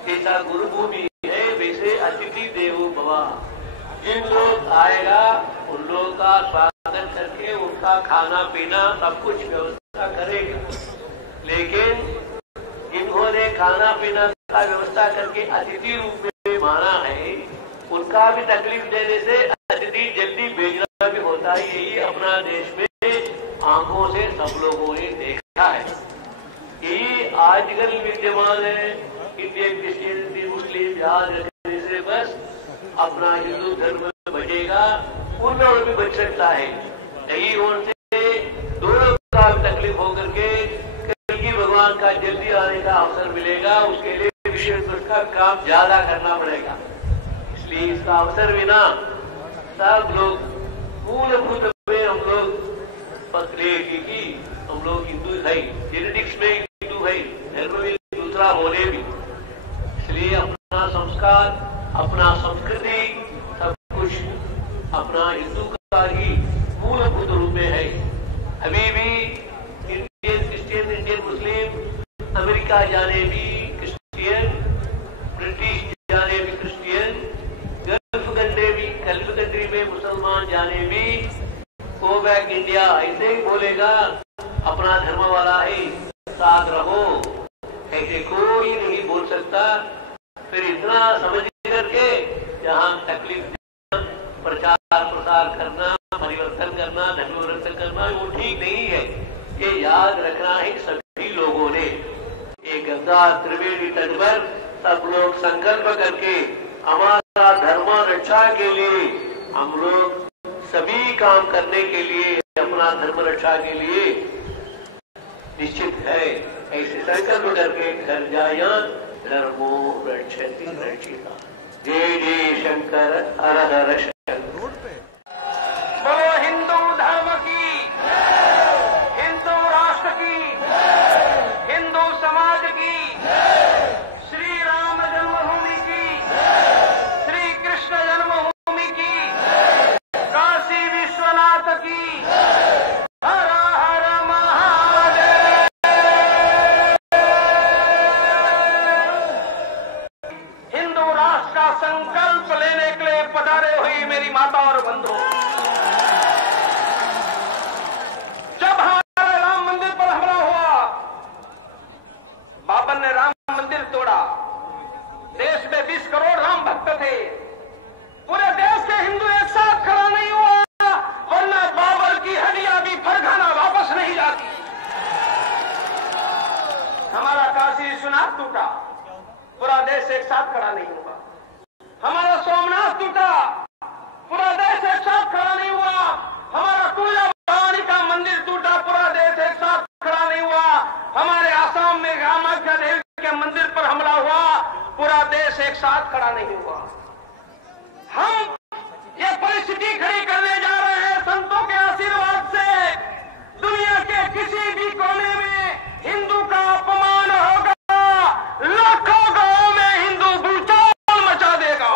जैसा गुरु भूमि है वैसे अतिथि देवो भव। जिन लोग आएगा उन लोगों का स्वागत करके उनका खाना पीना सब कुछ व्यवस्था करेगा। लेकिन इन्होंने खाना पीना का व्यवस्था करके अतिथि रूप में माना है, उनका भी तकलीफ देने से अतिथि जल्दी भेजना भी होता है। यही अपना देश में आंखों से सब लोगों ने देखा है। यही आजकल विद्यमान है। इंडियन, क्रिश्चियन, मुस्लिम याद रखने से बस अपना हिंदू धर्म बचेगा, उनमें और भी बच सकता है। नहीं उनसे दोनों का तकलीफ होकर के कल की भगवान का जल्दी आने का अवसर मिलेगा। उसके लिए विशेष का काम ज्यादा करना पड़ेगा। इसलिए इसका अवसर बिना सब लोग मूलभूत में हम लोग की हम लोग हिंदू है, जेनेटिक्स में हिंदू है, धर्म में दूसरा होने भी। इसलिए अपना संस्कार, अपना संस्कृति सब कुछ अपना हिंदू का ही मूलभूत रूप में है। अभी भी Indian, Christian, Indian Muslim, America जाने भी क्रिश्चियन, ब्रिटिश जाने भी क्रिश्चियन, गल्फ कंट्री में मुसलमान जाने भी गो बैक इंडिया ऐसे ही बोलेगा। अपना धर्म वाला है, साथ रहो, ऐसे कोई नहीं बोल सकता। फिर इतना समझ करके यहाँ तकलीफ देना, प्रचार प्रसार करना, परिवर्तन करना, धर्मवर्तन करना वो ठीक नहीं है। ये याद रखना है सभी लोगों ने। ये गंगा त्रिवेणी तट पर सब लोग संकल्प करके हमारा धर्म रक्षा के लिए हम लोग सभी काम करने के लिए, अपना धर्म रक्षा के लिए निश्चित है। ऐसे संकल्प करके घर जाया धर्मो रक्षति रक्षिता। जय जय शंकर, हर हर शंकर। बोलो हिंदू धर्म की, हिंदू राष्ट्र की, हिंदू समाज की, श्री राम जन्मभूमि की, श्री कृष्ण जन्मभूमि की, काशी विश्वनाथ की, हर हर महादेव। हिंदू राष्ट्र का संकल्प लेने के लिए पधारे हुई मेरी माता और बंधु, जब हमारे राम मंदिर पर हमला हुआ, बाबर ने राम मंदिर तोड़ा। देश में 20 करोड़ राम भक्त थे। पूरे देश के हिंदू एक साथ खड़ा नहीं हुआ, वरना बाबर की हड्डियां भी फरघाना वापस नहीं जाती। हमारा काशी विश्वनाथ टूटा, पूरा देश एक साथ खड़ा नहीं हुआ। हमारा सोमनाथ टूटा, पूरा देश एक साथ खड़ा नहीं हुआ। खड़ा नहीं हुआ। हम ये परिस्थिति खड़ी करने जा रहे हैं संतों के आशीर्वाद से। दुनिया के किसी भी कोने में हिंदू का अपमान होगा, लाखों गांवों में हिंदू भूचाल मचा देगा।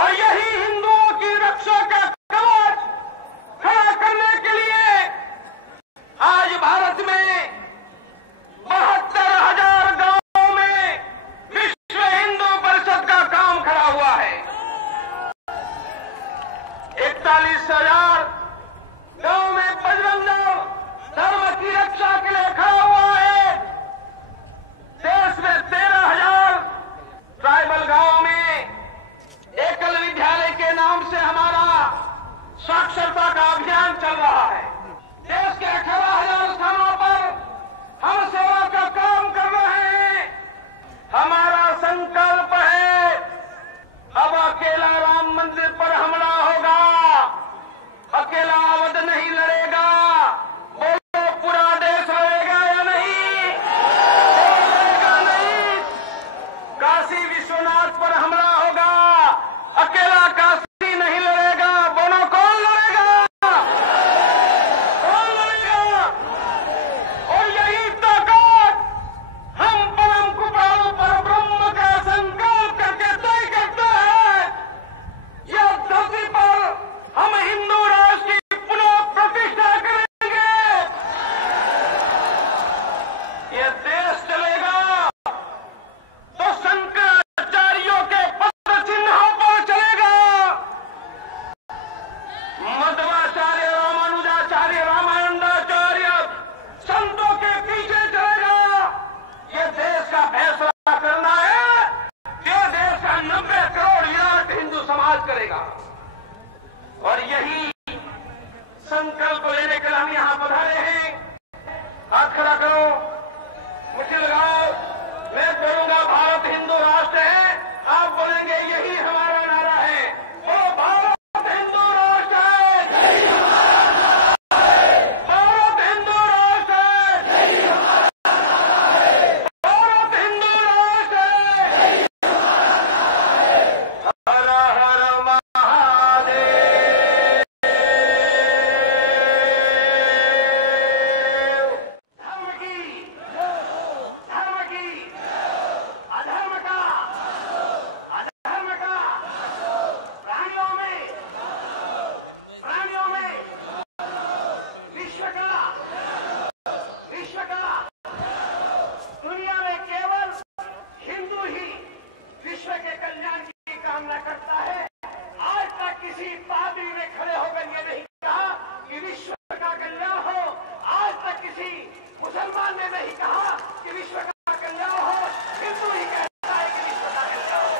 और यही हिंदुओं की रक्षा का कवच खड़ा करने के लिए आज भारत में 72,000 गांवों में विश्व हिंदू परिषद का काम खड़ा हुआ है। 41,000 गांव में बजरंग दल धर्म की रक्षा के लिए खड़ा हुआ है। देश में 13,000 ट्राइबल गांव में एकल विद्यालय के नाम से हमारा साक्षरता का अभियान चल रहा है। देश के 18,000 स्थानों पर हम सेवा का काम कर रहे हैं। हमारा संकल्प है अब अकेला राम मंदिर पर हमला होगा, अकेला अवध नहीं लड़ेगा। बोलो पूरा देश लड़ेगा या नहीं? लड़ेगा नहीं। काशी विश्वनाथ पर हमला होगा, अकेला काशी नहीं लड़ेगा। बोलो कौन लड़ेगा? कौन लड़ेगा? और यही ताकत हम परम कृपालु पर ब्रह्म का संकल्प करके तय करते हैं। यह धरती पर हम हिंदू राष्ट्र की पुनः प्रतिष्ठा करेंगे। यह देश चलेगा तो शंकराचार्यों के पद चिन्हों पर चलेगा। मध्वाचार्य, रामानुजाचार्य, रामानंदाचार्य संतों के पीछे चलेगा। यह देश का फैसला करना है, यह देश का 90 करोड़ युवा हिंदू समाज करेगा। और यही संकल्प लेने के लिए हम यहां पधारे हैं। हाथ खड़ा करो, मुझे लगाओ। मैं बोलूंगा भारत हिंदू राष्ट्र है, आप बोलेंगे यही हमारा नारा है। वो भारत हिंदू राष्ट्र है, भारत हिंदू राष्ट्र है, भारत हिंदू राष्ट्र है। हर हर महादेव। धर्म की अधर्म का प्राणियों में विश्व का दुनिया में केवल हिंदू ही विश्व के कल्याण की कामना करता है। आज तक किसी पादरी ने खड़े होकर ये नहीं कहा कि विश्व का कल्याण हो। आज तक किसी मुसलमान ने नहीं कहा कि विश्व का कल्याण हो। हिंदू ही कहता है कि विश्व का कल्याण हो।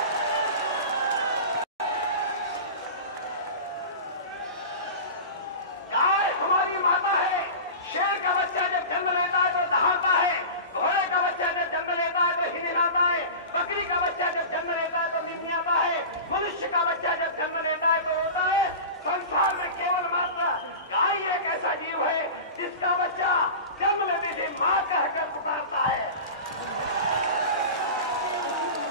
गाय हमारी माता है। शेर का बच्चा जब जन्म लेता है तो दहाड़ता है। घोड़े का बच्चा जब जन्म लेता है तो हिनहिनाता है। बकरी का बच्चा जब जन्म लेता है तो मिमियाता है। मनुष्य का बच्चा जब जन्म लेता है तो रोता है। संसार में केवल मात्र गाय एक ऐसा जीव है जिसका बच्चा जन्म लेने से मां कहकर पुकारता है।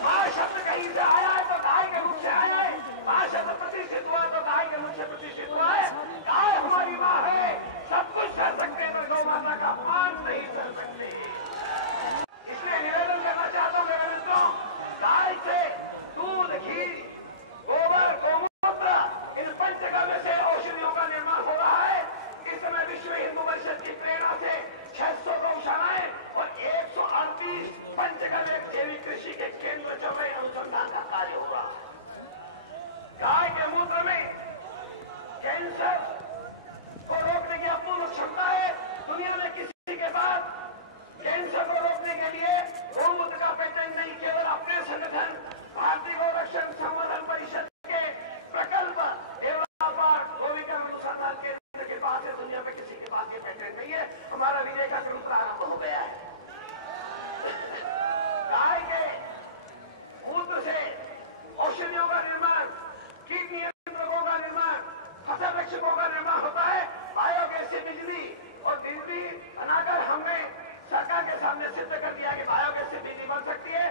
मां शब्द कहीं से आया है तो गाय के मुख से आया है। मां शब्द प्रतिष्ठित हुआ तो गाय के मुख से प्रतिष्ठित हुआ है। गाय हमारी मां है। सब कुछ सह सकते हैं तो गौ माता का अपमान नहीं कर सकते। इसलिए निवेदन करना चाहता हूं मेरे मित्रों, गाय से दूध, घी, गोबर, गौमूत्र, इन पंचगव्य से औषधियों का निर्माण हो रहा है। इस समय विश्व हिंदू परिषद की प्रेरणा से 600 गौशालाएं और 138 पंचगव्य जैविक कृषि के केंद्र चल रहे अनुसंधान का कार्य होगा। गाय के मूत्र में कैंसर को रोकने की अपूर्व क्षमता है। दुनिया में किसी के पास कैंसर को रोकने के लिए गौमूत्र का पेटेंट नहीं, केवल अपने संगठन भारतीय गौरक्षण संवर्धन परिषद के प्रकल्प गोविकर्ण अनुसंधान केंद्र के पास है। दुनिया में किसी के पास ये पेटेंट नहीं है। हमारा विजय का क्रम प्रारंभ हो गया है। गाय के मूत्र से औषधियों का निर्माण, कीट नियंत्रकों का निर्माण, फसल रक्षकों का निर्माण होता है। बायोगैस से बिजली और बिजली बनाकर हमने सरकार के सामने सिद्ध कर दिया कि बायोगैस से बिजली बन सकती है।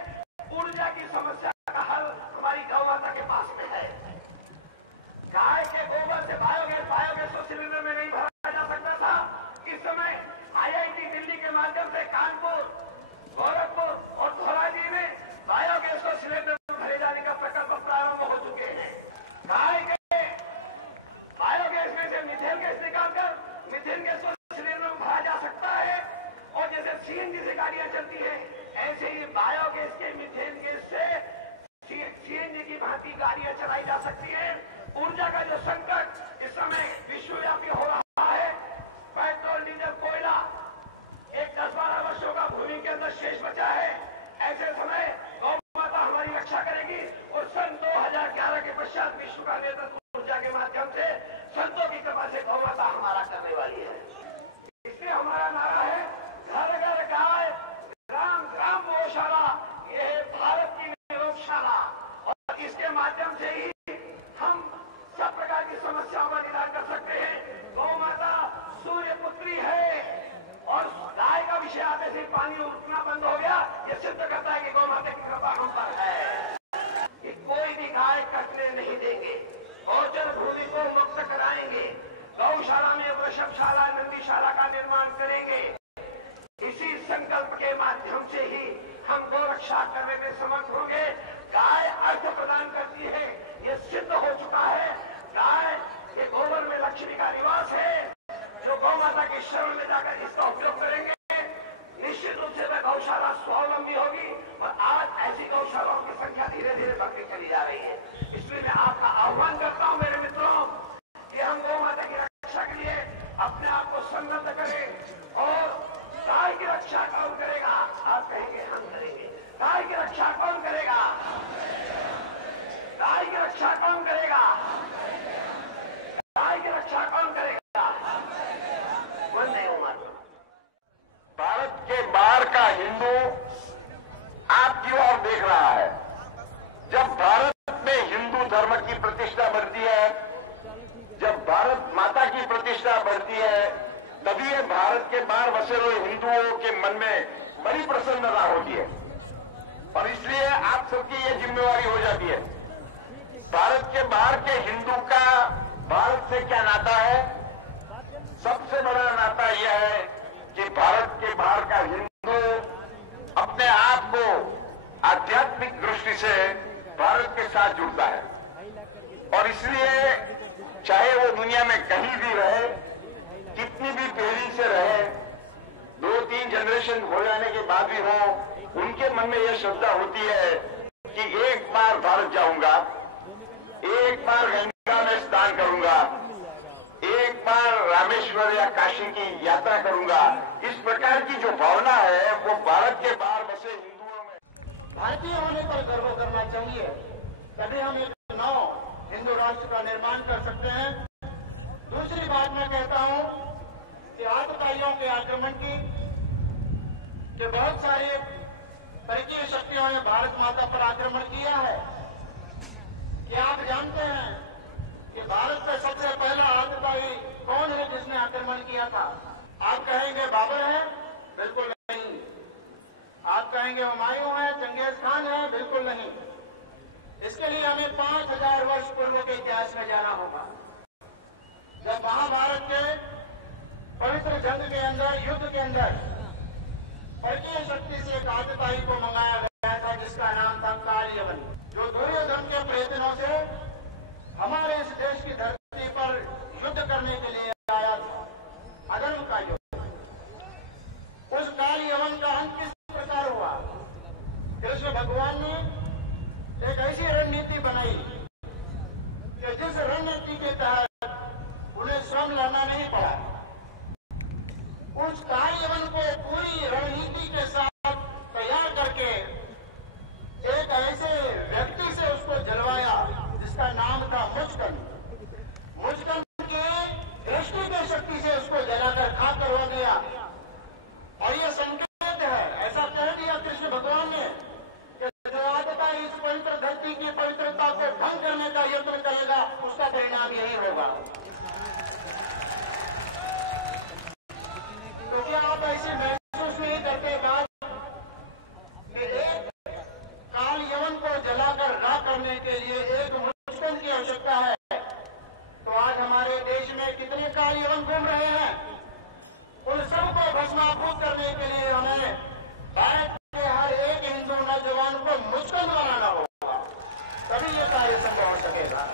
लक्ष्मी का निवास है, जो गौ माता की शरण में जाकर इसका उपयोग करेंगे, निश्चित रूप से वह गौशाला स्वावलंबी होगी। और आज ऐसी गौशालाओं की संख्या धीरे धीरे बढ़ती चली जा रही है। इसलिए मैं आपका आह्वान करता हूं मेरे मित्रों कि हम गौ माता की रक्षा के लिए अपने आप को संलग्न करें और गाय की रक्षा कौन करेगा? आप कहेंगे हम करेंगे। गाय की रक्षा कौन करेगा? गाय की रक्षा कौन करेगा? गाय की रक्षा कौन करेगा? मन नहीं उमर। भारत के बाहर का हिंदू आपकी ओर देख रहा है। जब भारत में हिंदू धर्म की प्रतिष्ठा बढ़ती है, जब भारत माता की प्रतिष्ठा बढ़ती है, तभी ये भारत के बाहर बसे हुए हिंदुओं के मन में बड़ी प्रसन्नता होती है। और इसलिए आप सबकी ये जिम्मेवारी हो जाती है। भारत के बाहर के हिंदू का भारत से क्या नाता है? सबसे बड़ा नाता यह है कि भारत के बाहर का हिंदू अपने आप को आध्यात्मिक दृष्टि से भारत के साथ जुड़ता है। और इसलिए चाहे वो दुनिया में कहीं भी रहे, कितनी भी पीढ़ी से रहे, 2-3 जनरेशन हो जाने के बाद भी हो, उनके मन में यह श्रद्धा होती है कि एक बार भारत जाऊंगा, एक बार गंगा में स्नान करूंगा, एक बार रामेश्वर या काशी की यात्रा करूंगा। इस प्रकार की जो भावना है वो भारत के बाहर बसे हिंदुओं में। भारतीय होने पर गर्व करना चाहिए, तभी हम एक नव हिंदू राष्ट्र का निर्माण कर सकते हैं। दूसरी बात मैं कहता हूं कि आतताइयों के आक्रमण की कि बहुत सारी परकीय शक्तियों ने भारत माता पर आक्रमण किया है। क्या आप जानते हैं कि भारत का सबसे पहला आतताई कौन है जिसने आक्रमण किया था? आप कहेंगे बाबर है? बिल्कुल नहीं। आप कहेंगे हुमायूं है, चंगेज खान है? बिल्कुल नहीं। इसके लिए हमें 5000 वर्ष पूर्व के इतिहास में जाना होगा, जब महाभारत के पवित्र जंग के अंदर, युद्ध के अंदर परकीय शक्ति से एक आतताई को मंगाया गया था जिसका नाम था कालयवन, जो दुर्योधन के प्रयत्नों से हमारे इस देश की धरती पर युद्ध करने के लिए आया था। अधर्म का युद्ध। उस कालयवन का अंत किस प्रकार हुआ? कृष्ण भगवान ने एक ऐसी रणनीति बनाई कि जिस रणनीति के तहत उन्हें श्रम लाना नहीं पड़ा। उस कालयवन को पूरी रणनीति के साथ तैयार करके एक ऐसे व्यक्ति से उसको जलवाया जिसका नाम था मुचकंद। मुचकंद के दृष्टि की शक्ति से उसको जलाकर खाक करवा दिया। और ये संकेत है, ऐसा कह दिया कृष्ण भगवान ने कि जो आतताई इस पवित्र धरती की पवित्रता को भंग करने का यत्न करेगा उसका परिणाम यही होगा। तो क्या आप ऐसे महसूस नहीं करते बात कि एक कालयवन को जलाकर राख करने के लिए एक मुचकंद की आवश्यकता है? तो आज हमारे देश में कितने कालयवन घूम रहे हैं? उन सबको भस्माभूत करने के लिए हमें भारत के हर एक हिंदू नौजवान को मुचकंद बनाना होगा, तभी ये कार्य संभव हो सकेगा।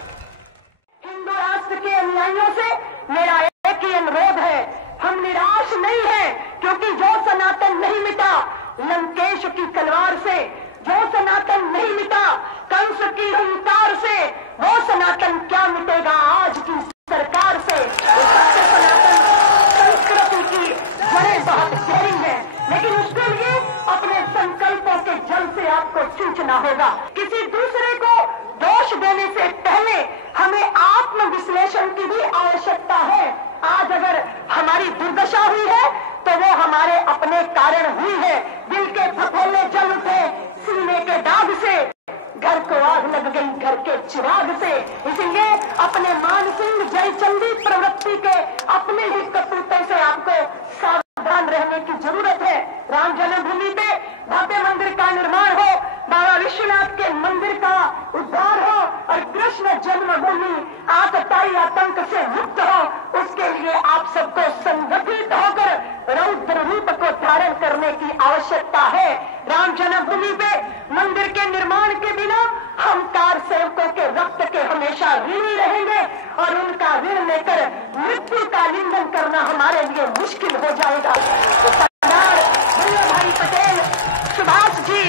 हिंदू राष्ट्र के अनुयायियों से मेरा एक ही अनुरोध है, हम निराश नहीं हैं, क्योंकि जो सनातन नहीं मिटा लंकेश की तलवार से, जो सनातन नहीं मिटा कंस की हुंकार से, वो सनातन क्या मिटेगा आज की सरकार से। सनातन संस्कृति की जड़ें बहुत गहरी है, लेकिन उसके लिए अपने संकल्पों के जल से आपको चूचना होगा। किसी दूसरे को दोष देने से पहले हमें आत्मविश्लेषण की भी आवश्यकता है। आज अगर हमारी दुर्दशा हुई है तो वो हमारे अपने कारण हुई है। दिल के फफोले जल उठे सीने के दाग से, घर को आग लग गई घर के चिराग से। इसलिए अपने मानसिंह जयचंदी प्रवृत्ति के अपने ही कपूतों से आपको सावधान रहने की जरूरत है। राम जन्मभूमि पे भव्य मंदिर का निर्माण हो, बाबा विश्वनाथ के मंदिर का उद्धार हो और कृष्ण जन्मभूमि आतताई आतंक से मुक्त हो, उसके लिए आप सबको संगठित होकर रौद्र रूप को धारण करने की आवश्यकता है। राम जन्मभूमि पे मंदिर के निर्माण के बिना हम कार सेवकों के रक्त के हमेशा ऋणी रहेंगे और उनका ऋण लेकर पाना हमारे लिए मुश्किल हो जाएगा। तो सरदार वल्लभ भाई पटेल, सुभाष जी,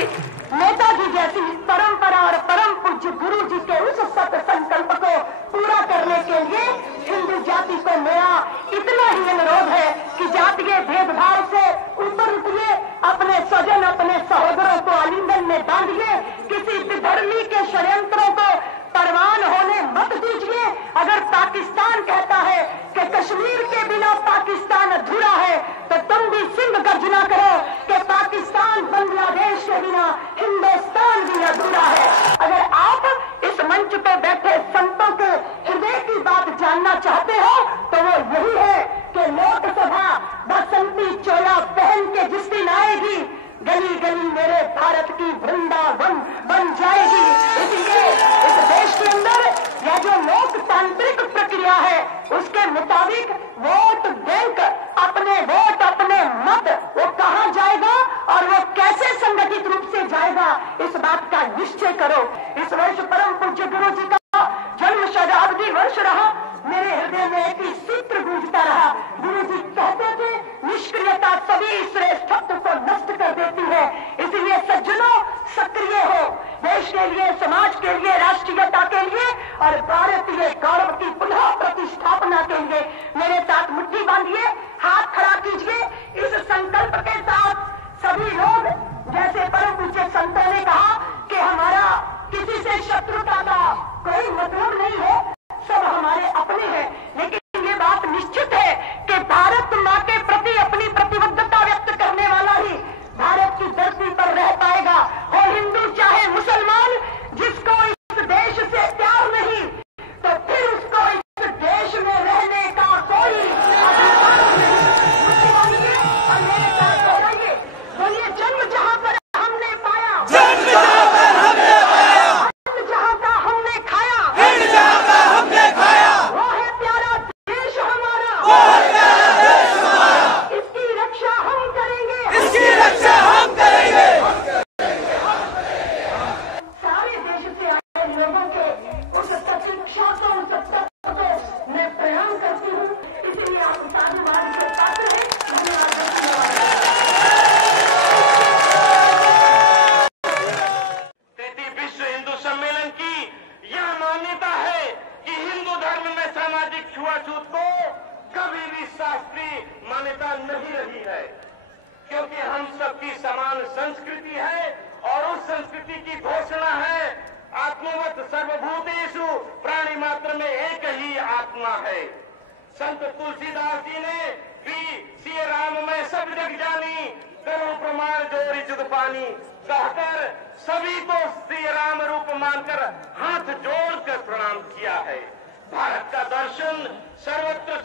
नेताजी जैसी परंपरा और परम पूज्य गुरु जी के उस सत्य संकल्प को पूरा करने के लिए हिंदू जाति को मेरा इतना ही अनुरोध है कि जातीय भेदभाव से ऊपर उठिए, अपने स्वजन अपने सहोदरों को आलिंगन में बांधिए, किसी विधर्मी के षड्यंत्रों को परवान होने मत दीजिए। अगर पाकिस्तान कहता है कि कश्मीर के बिना पाकिस्तान अधूरा है, तो तुम भी सिंह गर्जना करो कि पाकिस्तान बांग्लादेश के बिना हिंदुस्तान भी अधूरा है। अगर आप इस मंच पे बैठे संतों के हृदय की बात जानना चाहते हो तो वो यही है कि लोकसभा बसंती चोला पहन के जिस दिन आएगी, गली गली मेरे भारत की वृंदावन बन जाएगी। इसलिए इस देश के अंदर यह जो लोकतांत्रिक प्रक्रिया है उसके मुताबिक वोट बैंक, अपने वोट अपने मत, वो कहां जाएगा और वो कैसे संगठित रूप से जाएगा, इस बात का निश्चय करो। इस वर्ष परम पूज्य गुरु जी का जन्म शताब्दी वर्ष रहा। मेरे हृदय में एक ही सूत्र गूंजता रहा। गुरु जी कहते थे, निष्क्रियता सभी श्रेष्ठत्व को नष्ट कर देती है। इसलिए सज्जनों, सक्रिय हो देश के लिए, समाज के लिए, राष्ट्रीयता के लिए और भारतीय गौरव की पुनः प्रतिष्ठापना के लिए मेरे साथ मुट्ठी बांधिए, हाथ खड़ा कीजिए। इस संकल्प के साथ सभी लोग, जैसे परम पूज्य संतों ने कहा कि हमारा किसी से शत्रुता का कोई मतलब नहीं है, सब हमारे अपने हैं, लेकिन ये बात निश्चित है कि भारत माँ के प्रति अपनी प्रतिबद्धता व्यक्त करने वाला ही भारत की धरती पर रह पाएगा। और हिंदू चाहे मुसलमान, जिसको इस देश से प्यार नहीं, तो फिर उसको इस देश में रहने का कोई अधिकार नहीं। और मेरे साथ दोहराइए, बोलिए, जन्म जहां पर हमने पाया, जन्म जहां पर हमने पाया, अन्न जहां का हमने खाया, अन्न जहां का हमने खाया, वो है प्यारा देश हमारा, वो है प्यारा देश हमारा। इसकी रक्षा हम करेंगे, इसकी रक्षा हम करेंगे। सारे देश से आए लोगों के उस प्रतीक्षा को, उस तत्व को मैं प्रणाम करती हूँ। इसलिए आप साधुवाद के पात्र हैं। तृतीय विश्व हिंदू सम्मेलन की यह मान्यता है कि हिंदू धर्म में सामाजिक छुआछूत को कभी भी शास्त्रीय मान्यता नहीं रही है, क्योंकि हम सबकी समान संस्कृति है और उस संस्कृति की घोषणा है, आत्मवत सर्वभूतेषु प्राणी मात्र में एक ही आत्मा है। संत तुलसीदास जी ने भी सिय राम में सब जग जानी, करो प्रमाण जोरी जुग पानी कहकर सभी को श्री राम रूप मानकर हाथ जोड़कर प्रणाम किया है। भारत का दर्शन सर्वत्र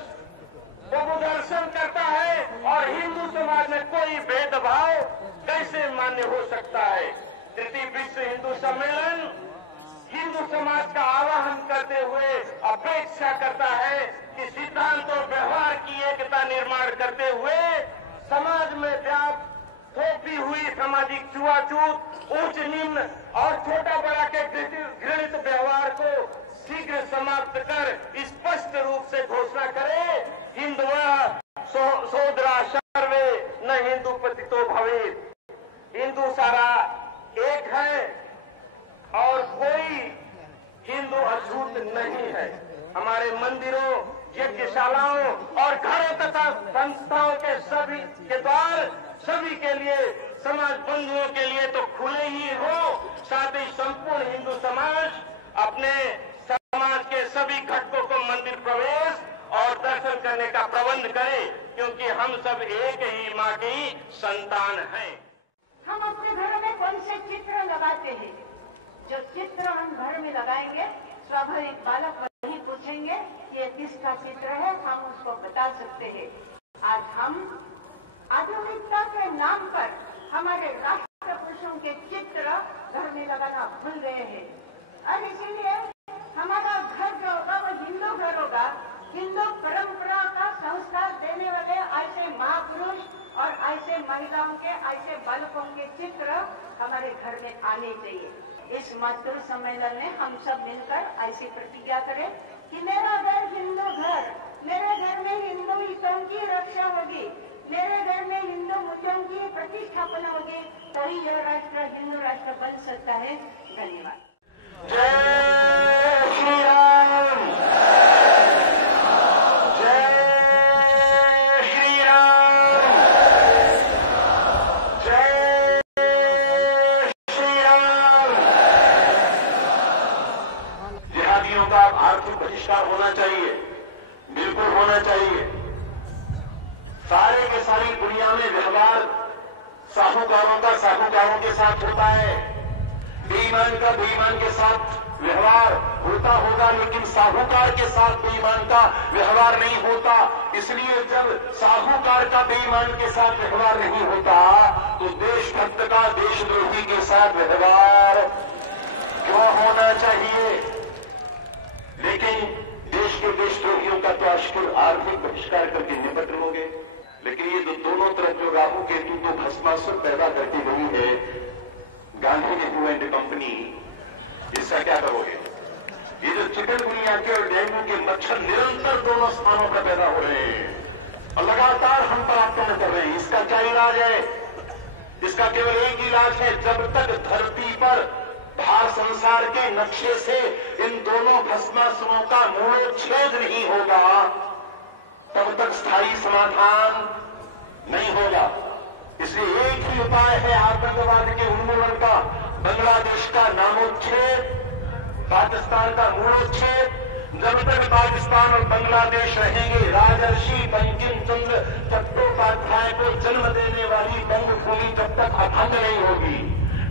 प्रभु दर्शन करता है और हिंदू समाज में कोई भेदभाव कैसे मान्य हो सकता है। तृतीय विश्व हिंदू सम्मेलन हिंदू समाज का आह्वान करते हुए अपेक्षा करता है कि सिद्धांत और व्यवहार की एकता निर्माण करते हुए समाज में व्याप्त थोपी हुई सामाजिक छुआछूत, उच्च निम्न और छोटा बड़ा के घृणित व्यवहार को शीघ्र समाप्त कर स्पष्ट रूप से घोषणा करे, हिंदू सोदरा सर्वे न हिंदू पतितो भवेत्। हिंदू सारा एक है और कोई हिंदू अछूत नहीं है। हमारे मंदिरों, यज्ञशालाओं और घरों तथा संस्थाओं के सभी के द्वार सभी के लिए, समाज बंधुओं के लिए तो खुले ही हो, साथ ही संपूर्ण हिंदू समाज अपने समाज के सभी घटकों को मंदिर प्रवेश और दर्शन करने का प्रबंध करे, क्योंकि हम सब एक ही माँ की संतान हैं। हम अपने घरों में कौन से चित्र लगाते हैं? जो चित्र हम घर में लगाएंगे, स्वाभाविक बालक वही पूछेंगे ये किसका चित्र है, हम उसको बता सकते हैं। आज हम आधुनिकता के नाम पर हमारे राष्ट्र पुरुषों के चित्र घर में लगाना भूल गए हैं और इसीलिए हमारा घर जो होगा वो हिंदू घर होगा। हिंदू परंपरा का संस्कार देने वाले ऐसे महापुरुष और ऐसे महिलाओं के, ऐसे बालकों के चित्र हमारे घर में आने चाहिए। इस मधुर सम्मेलन में हम सब मिलकर ऐसी प्रतिज्ञा करें कि मेरा घर हिंदू घर, मेरे घर में हिंदू हितों की स्थापना होगी, तभी यह राष्ट्र हिंदू राष्ट्र बन सकता है। धन्यवाद। जय श्री राम, जय श्री राम, जय श्री राम। जिहादियों का आर्थिक बहिष्कार होना चाहिए, बिल्कुल होना चाहिए। सारे के सारी दुनिया में व्यवहार साहूकारों का साहूकारों के साथ होता है, बेईमान का बेईमान के साथ व्यवहार होता होगा, लेकिन साहूकार के साथ बेईमान का व्यवहार नहीं होता। इसलिए जब साहूकार का बेईमान के साथ व्यवहार नहीं होता तो देशभक्त का देशद्रोही के साथ व्यवहार क्यों होना चाहिए? लेकिन देश के देशद्रोहियों का तो आश्चर्य आर्थिक बहिष्कार करके निपट लोगे, लेकिन ये जो दोनों तरफ जो राहु केतु को भस्मासुर पैदा करती गई है गांधी नेहरू एंड कंपनी, इसका क्या करोगे? ये जो चिकनगुनिया के और डेंगू के मच्छर निरंतर दोनों स्थानों पर पैदा हो रहे हैं और लगातार हम पर आक्रमण कर रहे हैं, इसका क्या इलाज है? इसका केवल एक इलाज है, जब तक धरती पर भारत संसार के नक्शे से इन दोनों भस्मासुरों का मूलोच्छेद नहीं होगा तब तक स्थायी समाधान नहीं होगा। इसलिए एक ही उपाय है आतंकवाद के उन्मूलन का, बांग्लादेश का नामोच्छेद, पाकिस्तान का मूलोच्छेद। जब तक पाकिस्तान और बांग्लादेश रहेंगे, राजर्षि बंकिम चंद्र चट्टोपाध्याय को जन्म देने वाली बंगभूमि जब तक अखंड नहीं होगी,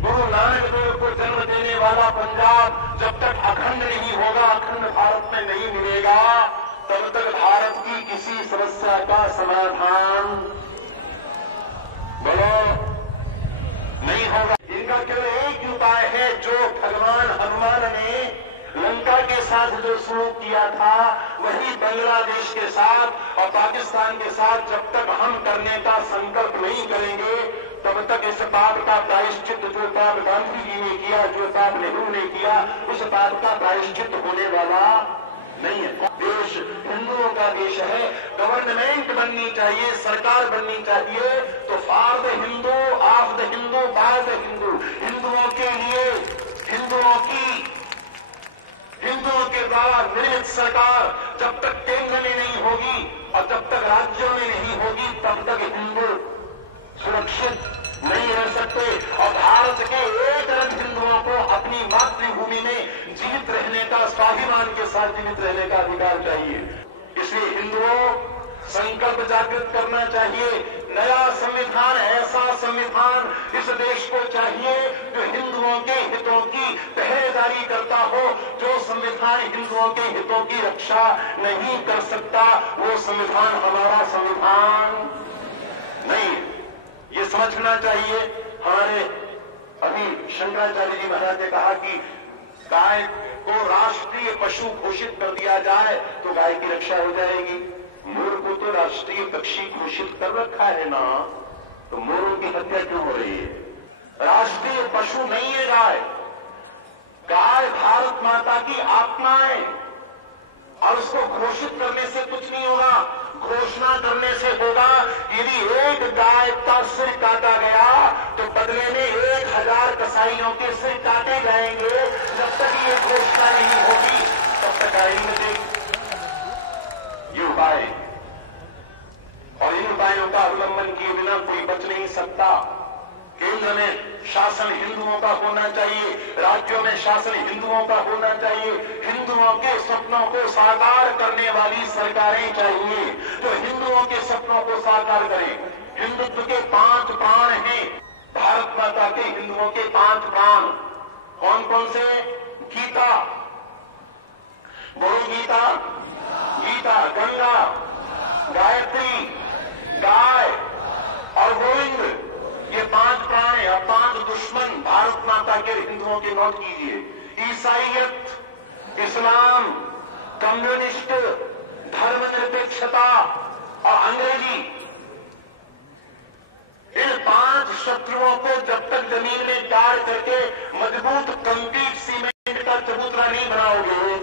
गुरु नानक देव को जन्म देने वाला पंजाब जब तक अखंड नहीं होगा, अखंड भारत में नहीं मिलेगा, तब तक भारत की किसी समस्या का समाधान बोलो नहीं होगा। इनका केवल एक ही उपाय है, जो भगवान हनुमान ने लंका के साथ जो शुरू किया था वही बांग्लादेश के साथ और पाकिस्तान के साथ जब तक हम करने का संकल्प नहीं करेंगे तब तक इस पाप का प्रायश्चित, जो पाप गांधी जी ने किया, जो पाप नेहरू ने किया, उस पाप का प्रायश्चित होने वाला नहीं है। देश हिंदुओं का देश है, गवर्नमेंट बननी चाहिए, सरकार बननी चाहिए तो for the Hindu, of the Hindu, by the Hindu, हिंदुओं के लिए, हिंदुओं के द्वारा निर्मित सरकार जब तक केंद्र में नहीं होगी और जब तक राज्यों में नहीं होगी तब तक हिंदू सुरक्षित नहीं रह सकते। और भारत के 1 अरब हिंदुओं को अपनी मातृभूमि में जीवित रहने का, स्वाभिमान के साथ जीवित रहने का अधिकार चाहिए। इसलिए हिंदुओं संकल्प जागृत करना चाहिए। नया संविधान, ऐसा संविधान इस देश को चाहिए जो हिंदुओं के हितों की पहरेदारी करता हो। जो संविधान हिंदुओं के हितों की रक्षा नहीं कर सकता वो संविधान हमारा संविधान नहीं। ये समझना चाहिए। हमारे अभी शंकराचार्य जी महाराज ने कहा कि गाय को राष्ट्रीय पशु घोषित कर दिया जाए तो गाय की रक्षा हो जाएगी। मोर को तो राष्ट्रीय पक्षी घोषित कर रखा है ना, तो मोरों की हत्या क्यों हो रही है? राष्ट्रीय पशु नहीं है गाय। गाय भारत माता की आत्मा है और उसको घोषित करने से कुछ नहीं होगा। घोषणा करने से होगा यदि एक गाय का सिर काटा गया तो बदले में 1000 कसाईयों के सिर काटे जाएंगे। जब तक ये घोषणा नहीं होगी तब तक आएंगे ये उपाय। और इन उपायों का अवलंबन किए बिना कोई बच नहीं सकता। केंद्र में शासन हिंदुओं का होना चाहिए, राज्यों में शासन हिंदुओं का होना चाहिए। हिंदुओं के सपनों को साकार करने वाली सरकारें चाहिए जो हिंदुओं के सपनों को साकार करें। हिंदुत्व के 5 प्राण हैं। भारत माता के हिंदुओं के 5 प्राण कौन कौन से? गीता, बोलो गीता, गीता, गंगा, गायत्री, गाय और गोविंद। ये 5 प्राण है। और 5 दुश्मन भारत माता के हिंदुओं के नोट कीजिए। ईसाइयत, इस्लाम, कम्युनिस्ट, धर्मनिरपेक्षता और अंग्रेजी। इन 5 शत्रुओं को जब तक जमीन में गाड़ करके मजबूत कंक्रीट सीमेंट का चबूतरा नहीं बनाओगे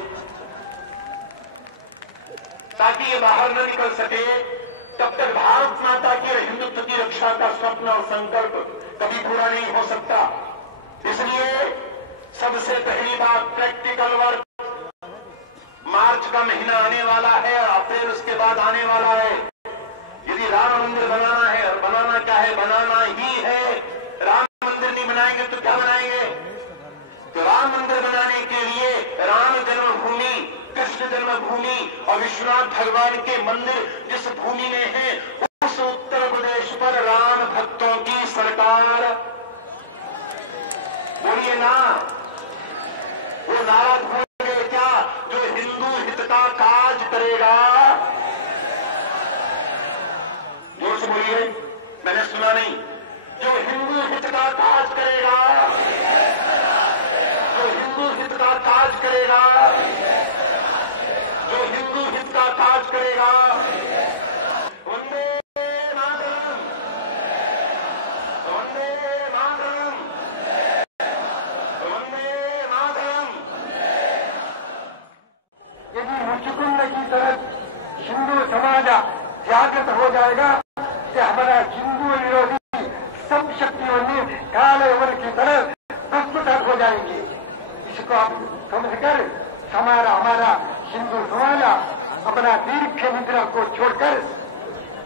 ताकि ये बाहर न निकल सके, तब तक भारत माता के हिंदुत्व की रक्षा का स्वप्न और संकल्प निर्माण नहीं हो सकता। इसलिए सबसे पहली बात प्रैक्टिकल वर्क। मार्च का महीना आने वाला है और अप्रैल उसके बाद आने वाला है। यदि राम मंदिर बनाना है, और बनाना क्या है, बनाना ही है, राम मंदिर नहीं बनाएंगे तो क्या बनाएंगे? तो राम मंदिर बनाने के लिए राम जन्मभूमि, कृष्ण जन्मभूमि और विश्वनाथ भगवान के मंदिर जिस भूमि में है, उस उत्तर प्रदेश पर राम भक्तों की सरकार, बोलिए ना, वो नारा भूल गए क्या? जो हिंदू हित का काज करेगा, जोर से बोलिए, मैंने सुना नहीं, जो हिंदू हित का काज करेगा, जो हिंदू हित का काज करेगा, जो हिंदू हित का काज करेगा, वंदे मातरम, वंदे मातरम, वंदे मातरम। यदि मुचुकुंड की तरह हिंदू समाज जागृत हो जाएगा कि हमारा हिंदू विरोधी सब शक्तियों ने काले वन की तरह प्रस्तुत हो जाएंगे। इसको आप समझकर हमारा हिंदू समाज अपना दीर्घ निद्रा को छोड़कर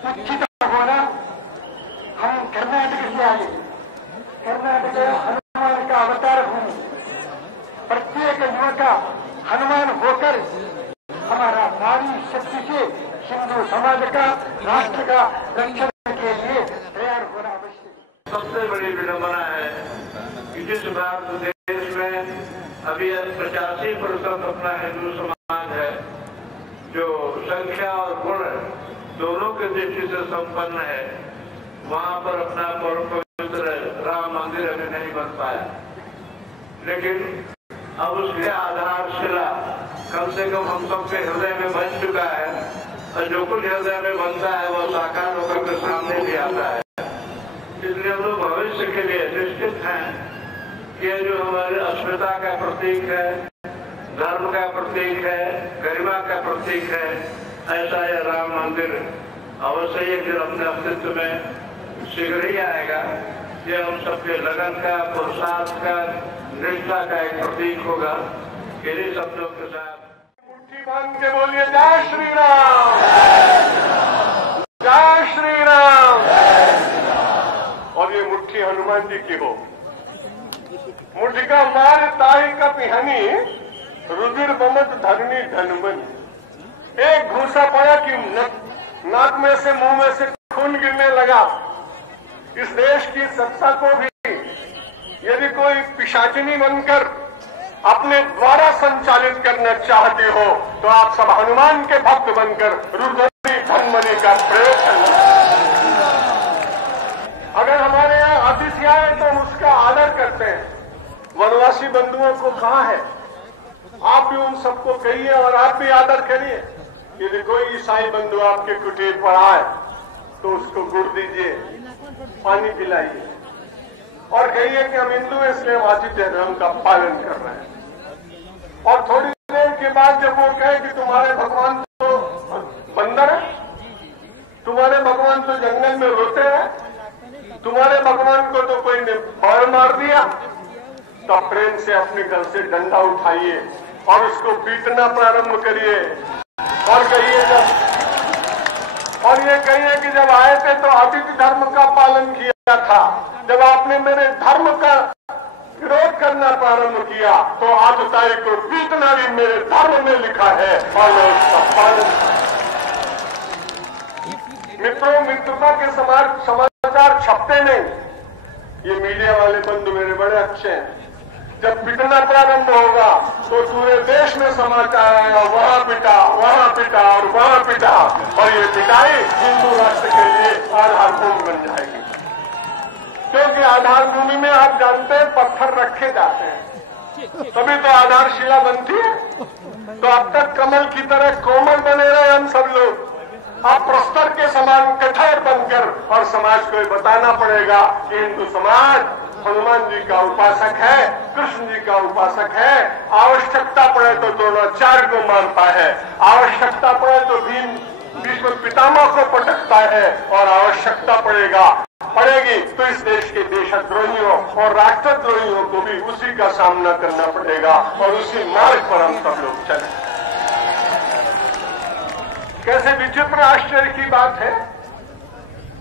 उचित होना। हम कर्नाटक से आए, कर्नाटक हनुमान का अवतार भूमि, प्रत्येक युवक हनुमान होकर हमारा नारी शक्ति से हिंदू समाज का, राष्ट्र का रक्षण के लिए तैयार होना आवश्यक। सबसे बड़ी विडंबना है कि जिस भारत देश में अभी 85% अपना हिंदू समाज है, जो संख्या और गुण दोनों के दृष्टि से संपन्न है, वहां पर अपना पवित्र राम मंदिर अभी नहीं बन पाया। लेकिन अब उसके आधारशिला कम से कम हम सबके हृदय में बन चुका है, और जो कुछ हृदय में बनता है वो साकार होकर के सामने भी आता है। इसलिए हम लोग भविष्य के लिए निश्चित हैं कि ये जो हमारे अस्मिता का प्रतीक है, धर्म का प्रतीक है, गरिमा का प्रतीक है, ऐसा यह राम मंदिर अवश्य ही फिर अपने अस्तित्व में शीघ्र ही आएगा। ये हम सबके लगन का, पुरुषार्थ का, निष्ठा का एक प्रतीक होगा। इन्हीं शब्दों के साथ मुट्ठी बांध के बोलिए जय श्री राम, जय श्री राम। और ये मुट्ठी हनुमान जी की हो। मुट्ठी का मार ताई का पिहानी, रुधिर बमत धरनी धनमन। एक घूसा पड़ा कि नाक में से, मुंह में से खून गिरने लगा। इस देश की सत्ता को भी यदि कोई पिशाचिनी बनकर अपने द्वारा संचालित करना चाहती हो, तो आप सब हनुमान के भक्त बनकर रुद्री धनमनी का प्रयोग करना। अगर हमारे यहाँ अतिथि आए तो हम उसका आदर करते हैं। वनवासी बंधुओं को कहा है, आप भी उन सबको कहिए और आप भी आदर करिए। यदि कोई ईसाई बंधु आपके कुटीर पर आए तो उसको गुड़ दीजिए, पानी पिलाइए और कहिए कि हम हिंदू हैं इसलिए आतिथ्य धर्म का पालन कर रहे हैं। और थोड़ी देर के बाद जब वो कहे कि तुम्हारे भगवान तो बंदर है, तुम्हारे भगवान तो जंगल में रोते हैं, तुम्हारे भगवान को तो कोई ने फाड़ मार दिया, तो प्रेम से अपने घर से डंडा उठाइए और उसको पीटना प्रारंभ करिए और कहिए ये कहिए कि जब आए थे तो अतिथि धर्म का पालन किया था, जब आपने मेरे धर्म का विरोध करना प्रारंभ किया तो आतताई को पीटना भी मेरे धर्म में लिखा है और मैं उसका पालन। मित्रों, मित्रता के समाचार छपते नहीं। ये मीडिया वाले बंधु मेरे बड़े अच्छे हैं। जब पिटना प्रारंभ होगा तो पूरे देश में समाचार आएगा, वहां पिटा और वहां पिटा, और ये पिटाई हिंदू राष्ट्र के लिए आधार भूमि बन जाएगी। क्योंकि आधार भूमि में आप जानते हैं पत्थर रखे जाते हैं, तभी तो आधारशिला बनती है। तो अब तक कमल की तरह कोमल बने रहे हम सब लोग, आप प्रस्तर के समान कठोर बनकर, और समाज को बताना पड़ेगा कि हिंदू समाज हनुमान जी का उपासक है, कृष्ण जी का उपासक है। आवश्यकता पड़े तो द्रोणाचार्य को मानता है, आवश्यकता पड़े तो भीष्म पितामह को पटकता है, और आवश्यकता पड़ेगी तो इस देश के देशद्रोहियों और राष्ट्रद्रोहियों को भी उसी का सामना करना पड़ेगा और उसी मार्ग पर हम सब लोग चले। कैसे विचित्र आश्चर्य की बात है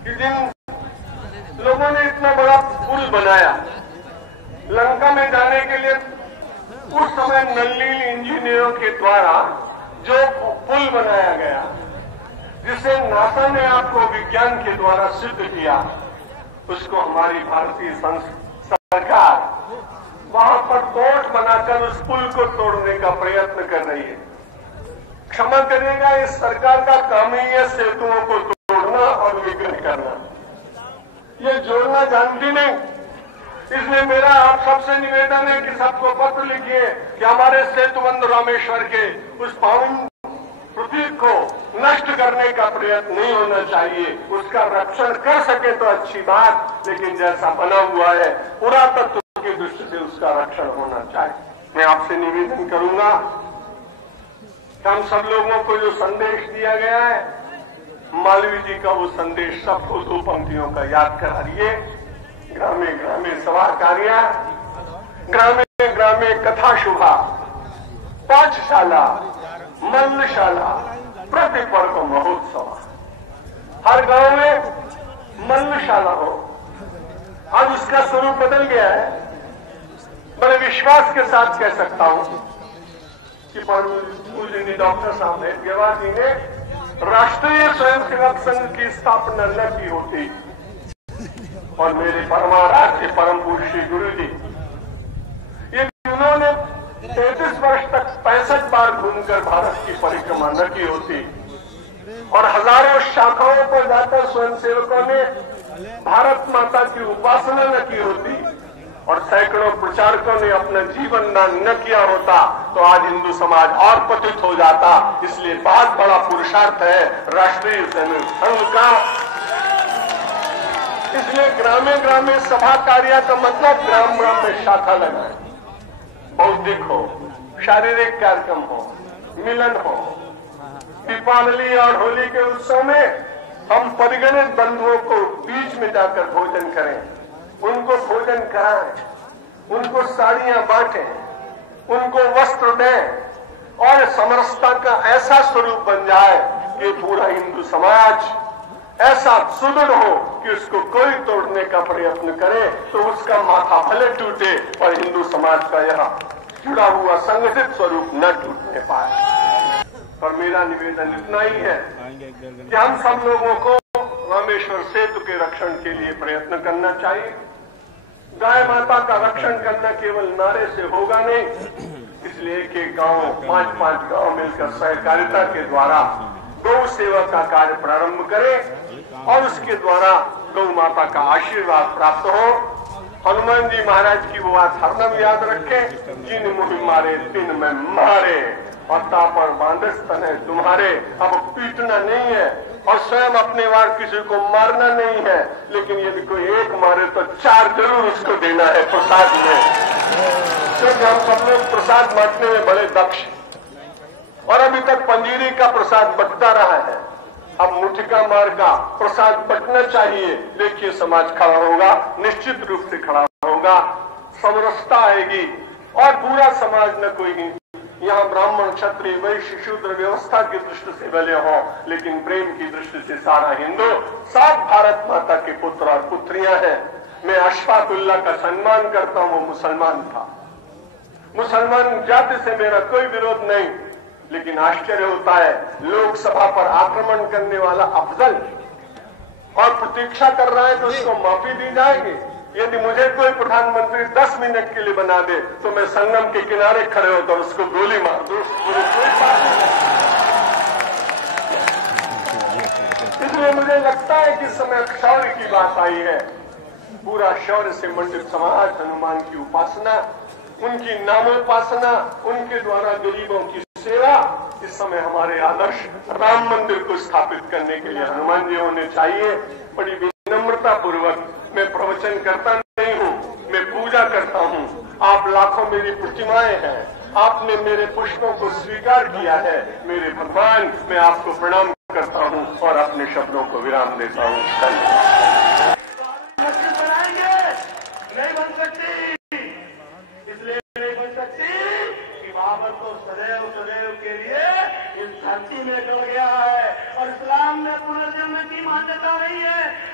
कि जिन लोगों ने इतना बड़ा पुल बनाया लंका में जाने के लिए, उस समय नल्लील इंजीनियरों के द्वारा जो पुल बनाया गया, जिसे नासा ने आपको विज्ञान के द्वारा सिद्ध किया, उसको हमारी भारतीय सरकार वहां पर तोड़ बनाकर उस पुल को तोड़ने का प्रयत्न कर रही है। क्षमा करिएगा, इस सरकार का काम ही है सेतुओं को तोड़ना और विघ्न करना, ये जोड़ना जानती नहीं। इसलिए मेरा आप सबसे निवेदन है कि सबको पत्र लिखिए कि हमारे सेतुबंध रामेश्वर के उस पावन प्रतीक को नष्ट करने का प्रयत्न नहीं होना चाहिए। उसका रक्षण कर सके तो अच्छी बात, लेकिन जैसा बना हुआ है पुरातत्व की दृष्टि से उसका रक्षण होना चाहिए। मैं आपसे निवेदन करूंगा कि हम सब लोगों को जो संदेश दिया गया है, मालवीय जी का वो संदेश सबको 2 पंक्तियों का याद करा दिए। ग्रामे ग्रामे सभा कार्या, ग्रामे ग्रामे कथा शुभा, पाठशाला मल्लशाला प्रतिपर्व महोत्सव। हर गांव में मल्लशाला हो। आज उसका स्वरूप बदल गया है। बड़े विश्वास के साथ कह सकता हूं कि पूजनीय डॉक्टर साहब गेवार जी ने राष्ट्रीय स्वयंसेवक संघ की स्थापना न की होती और मेरे परमाराध्य परम पूज्य श्री गुरु जी, ये उन्होंने 33 वर्ष तक 65 बार घूमकर भारत की परिक्रमा न की होती और हजारों शाखाओं पर जाकर स्वयंसेवकों ने भारत माता की उपासना न की होती और सैकड़ों प्रचारकों ने अपना जीवन दान न किया होता, तो आज हिंदू समाज और पतित हो जाता। इसलिए बहुत बड़ा पुरुषार्थ है राष्ट्रीय स्वयंसेवक संघ का। इसलिए ग्रामे ग्रामे सभा कार्य का मतलब ग्राम ग्राम में शाखा लगाए, बौद्धिक हो, शारीरिक कार्यक्रम हो, मिलन हो। दीपावली और होली के उत्सव में हम परिगणित बंधुओं को बीच में जाकर भोजन करें, उनको भोजन कराएं, उनको साड़ियां बांटें, उनको वस्त्र दें और समरसता का ऐसा स्वरूप बन जाए कि पूरा हिंदू समाज ऐसा सुदृढ़ हो कि उसको कोई तोड़ने का प्रयत्न करे तो उसका माथा भले टूटे पर हिंदू समाज का यह जुड़ा हुआ संगठित स्वरूप न टूटने पाए। पर मेरा निवेदन इतना ही है कि हम सब लोगों को रामेश्वर सेतु के रक्षण के लिए प्रयत्न करना चाहिए। गाय माता का रक्षण करना केवल नारे से होगा नहीं, इसलिए एक गांव 5-5 गांव मिलकर सहकारिता के द्वारा गौ सेवा का कार्य प्रारंभ करें और उसके द्वारा गौ माता का आशीर्वाद प्राप्त हो। हनुमान जी महाराज की वो बात हरदम याद रखें, जिन मुहि मारे तिन में मारे और तापर बांधस तने तुम्हारे। अब पीटना नहीं है और स्वयं अपने वार किसी को मारना नहीं है, लेकिन यदि कोई एक मारे तो 4 जरूर उसको देना है प्रसाद में, क्योंकि हम सब लोग प्रसाद बांटने में बड़े दक्ष और अभी तक पंजीरी का प्रसाद बंटता रहा है। अब मुठिका मार का प्रसाद बंटना चाहिए। देखिए समाज खड़ा होगा, निश्चित रूप से खड़ा होगा, समरसता आएगी और पूरा समाज न कोई यहाँ ब्राह्मण क्षत्रिय वैश्य शूद्र व्यवस्था की दृष्टि से भले हो, लेकिन प्रेम की दृष्टि से सारा हिंदू सब भारत माता के पुत्र और पुत्रियां हैं। मैं अशफाकुल्लाह का सम्मान करता हूँ, मुसलमान था। मुसलमान जाति से मेरा कोई विरोध नहीं, लेकिन आश्चर्य होता है लोकसभा पर आक्रमण करने वाला अफजल और प्रतीक्षा कर रहा है तो उसको माफी दी जाएगी। यदि मुझे कोई प्रधानमंत्री 10 मिनट के लिए बना दे तो मैं संगम के किनारे खड़े होकर उसको गोली मार दूं। इसलिए मुझे लगता है कि इस समय शौर्य की बात आई है। पूरा शौर्य से मंडित समाज हनुमान की उपासना, उनकी नामोपासना, उनके द्वारा गरीबों की सेवा, इस समय हमारे आदर्श राम मंदिर को स्थापित करने के लिए हनुमान जी होने चाहिए। बड़ी विनम्रता पूर्वक मैं प्रवचन करता नहीं हूँ, मैं पूजा करता हूँ। आप लाखों मेरी प्रतिमाएं हैं, आपने मेरे पुष्पों को स्वीकार किया है। मेरे भगवान, मैं आपको प्रणाम करता हूँ और अपने शब्दों को विराम देता हूँ। धन्यवाद।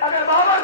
अगर बाबा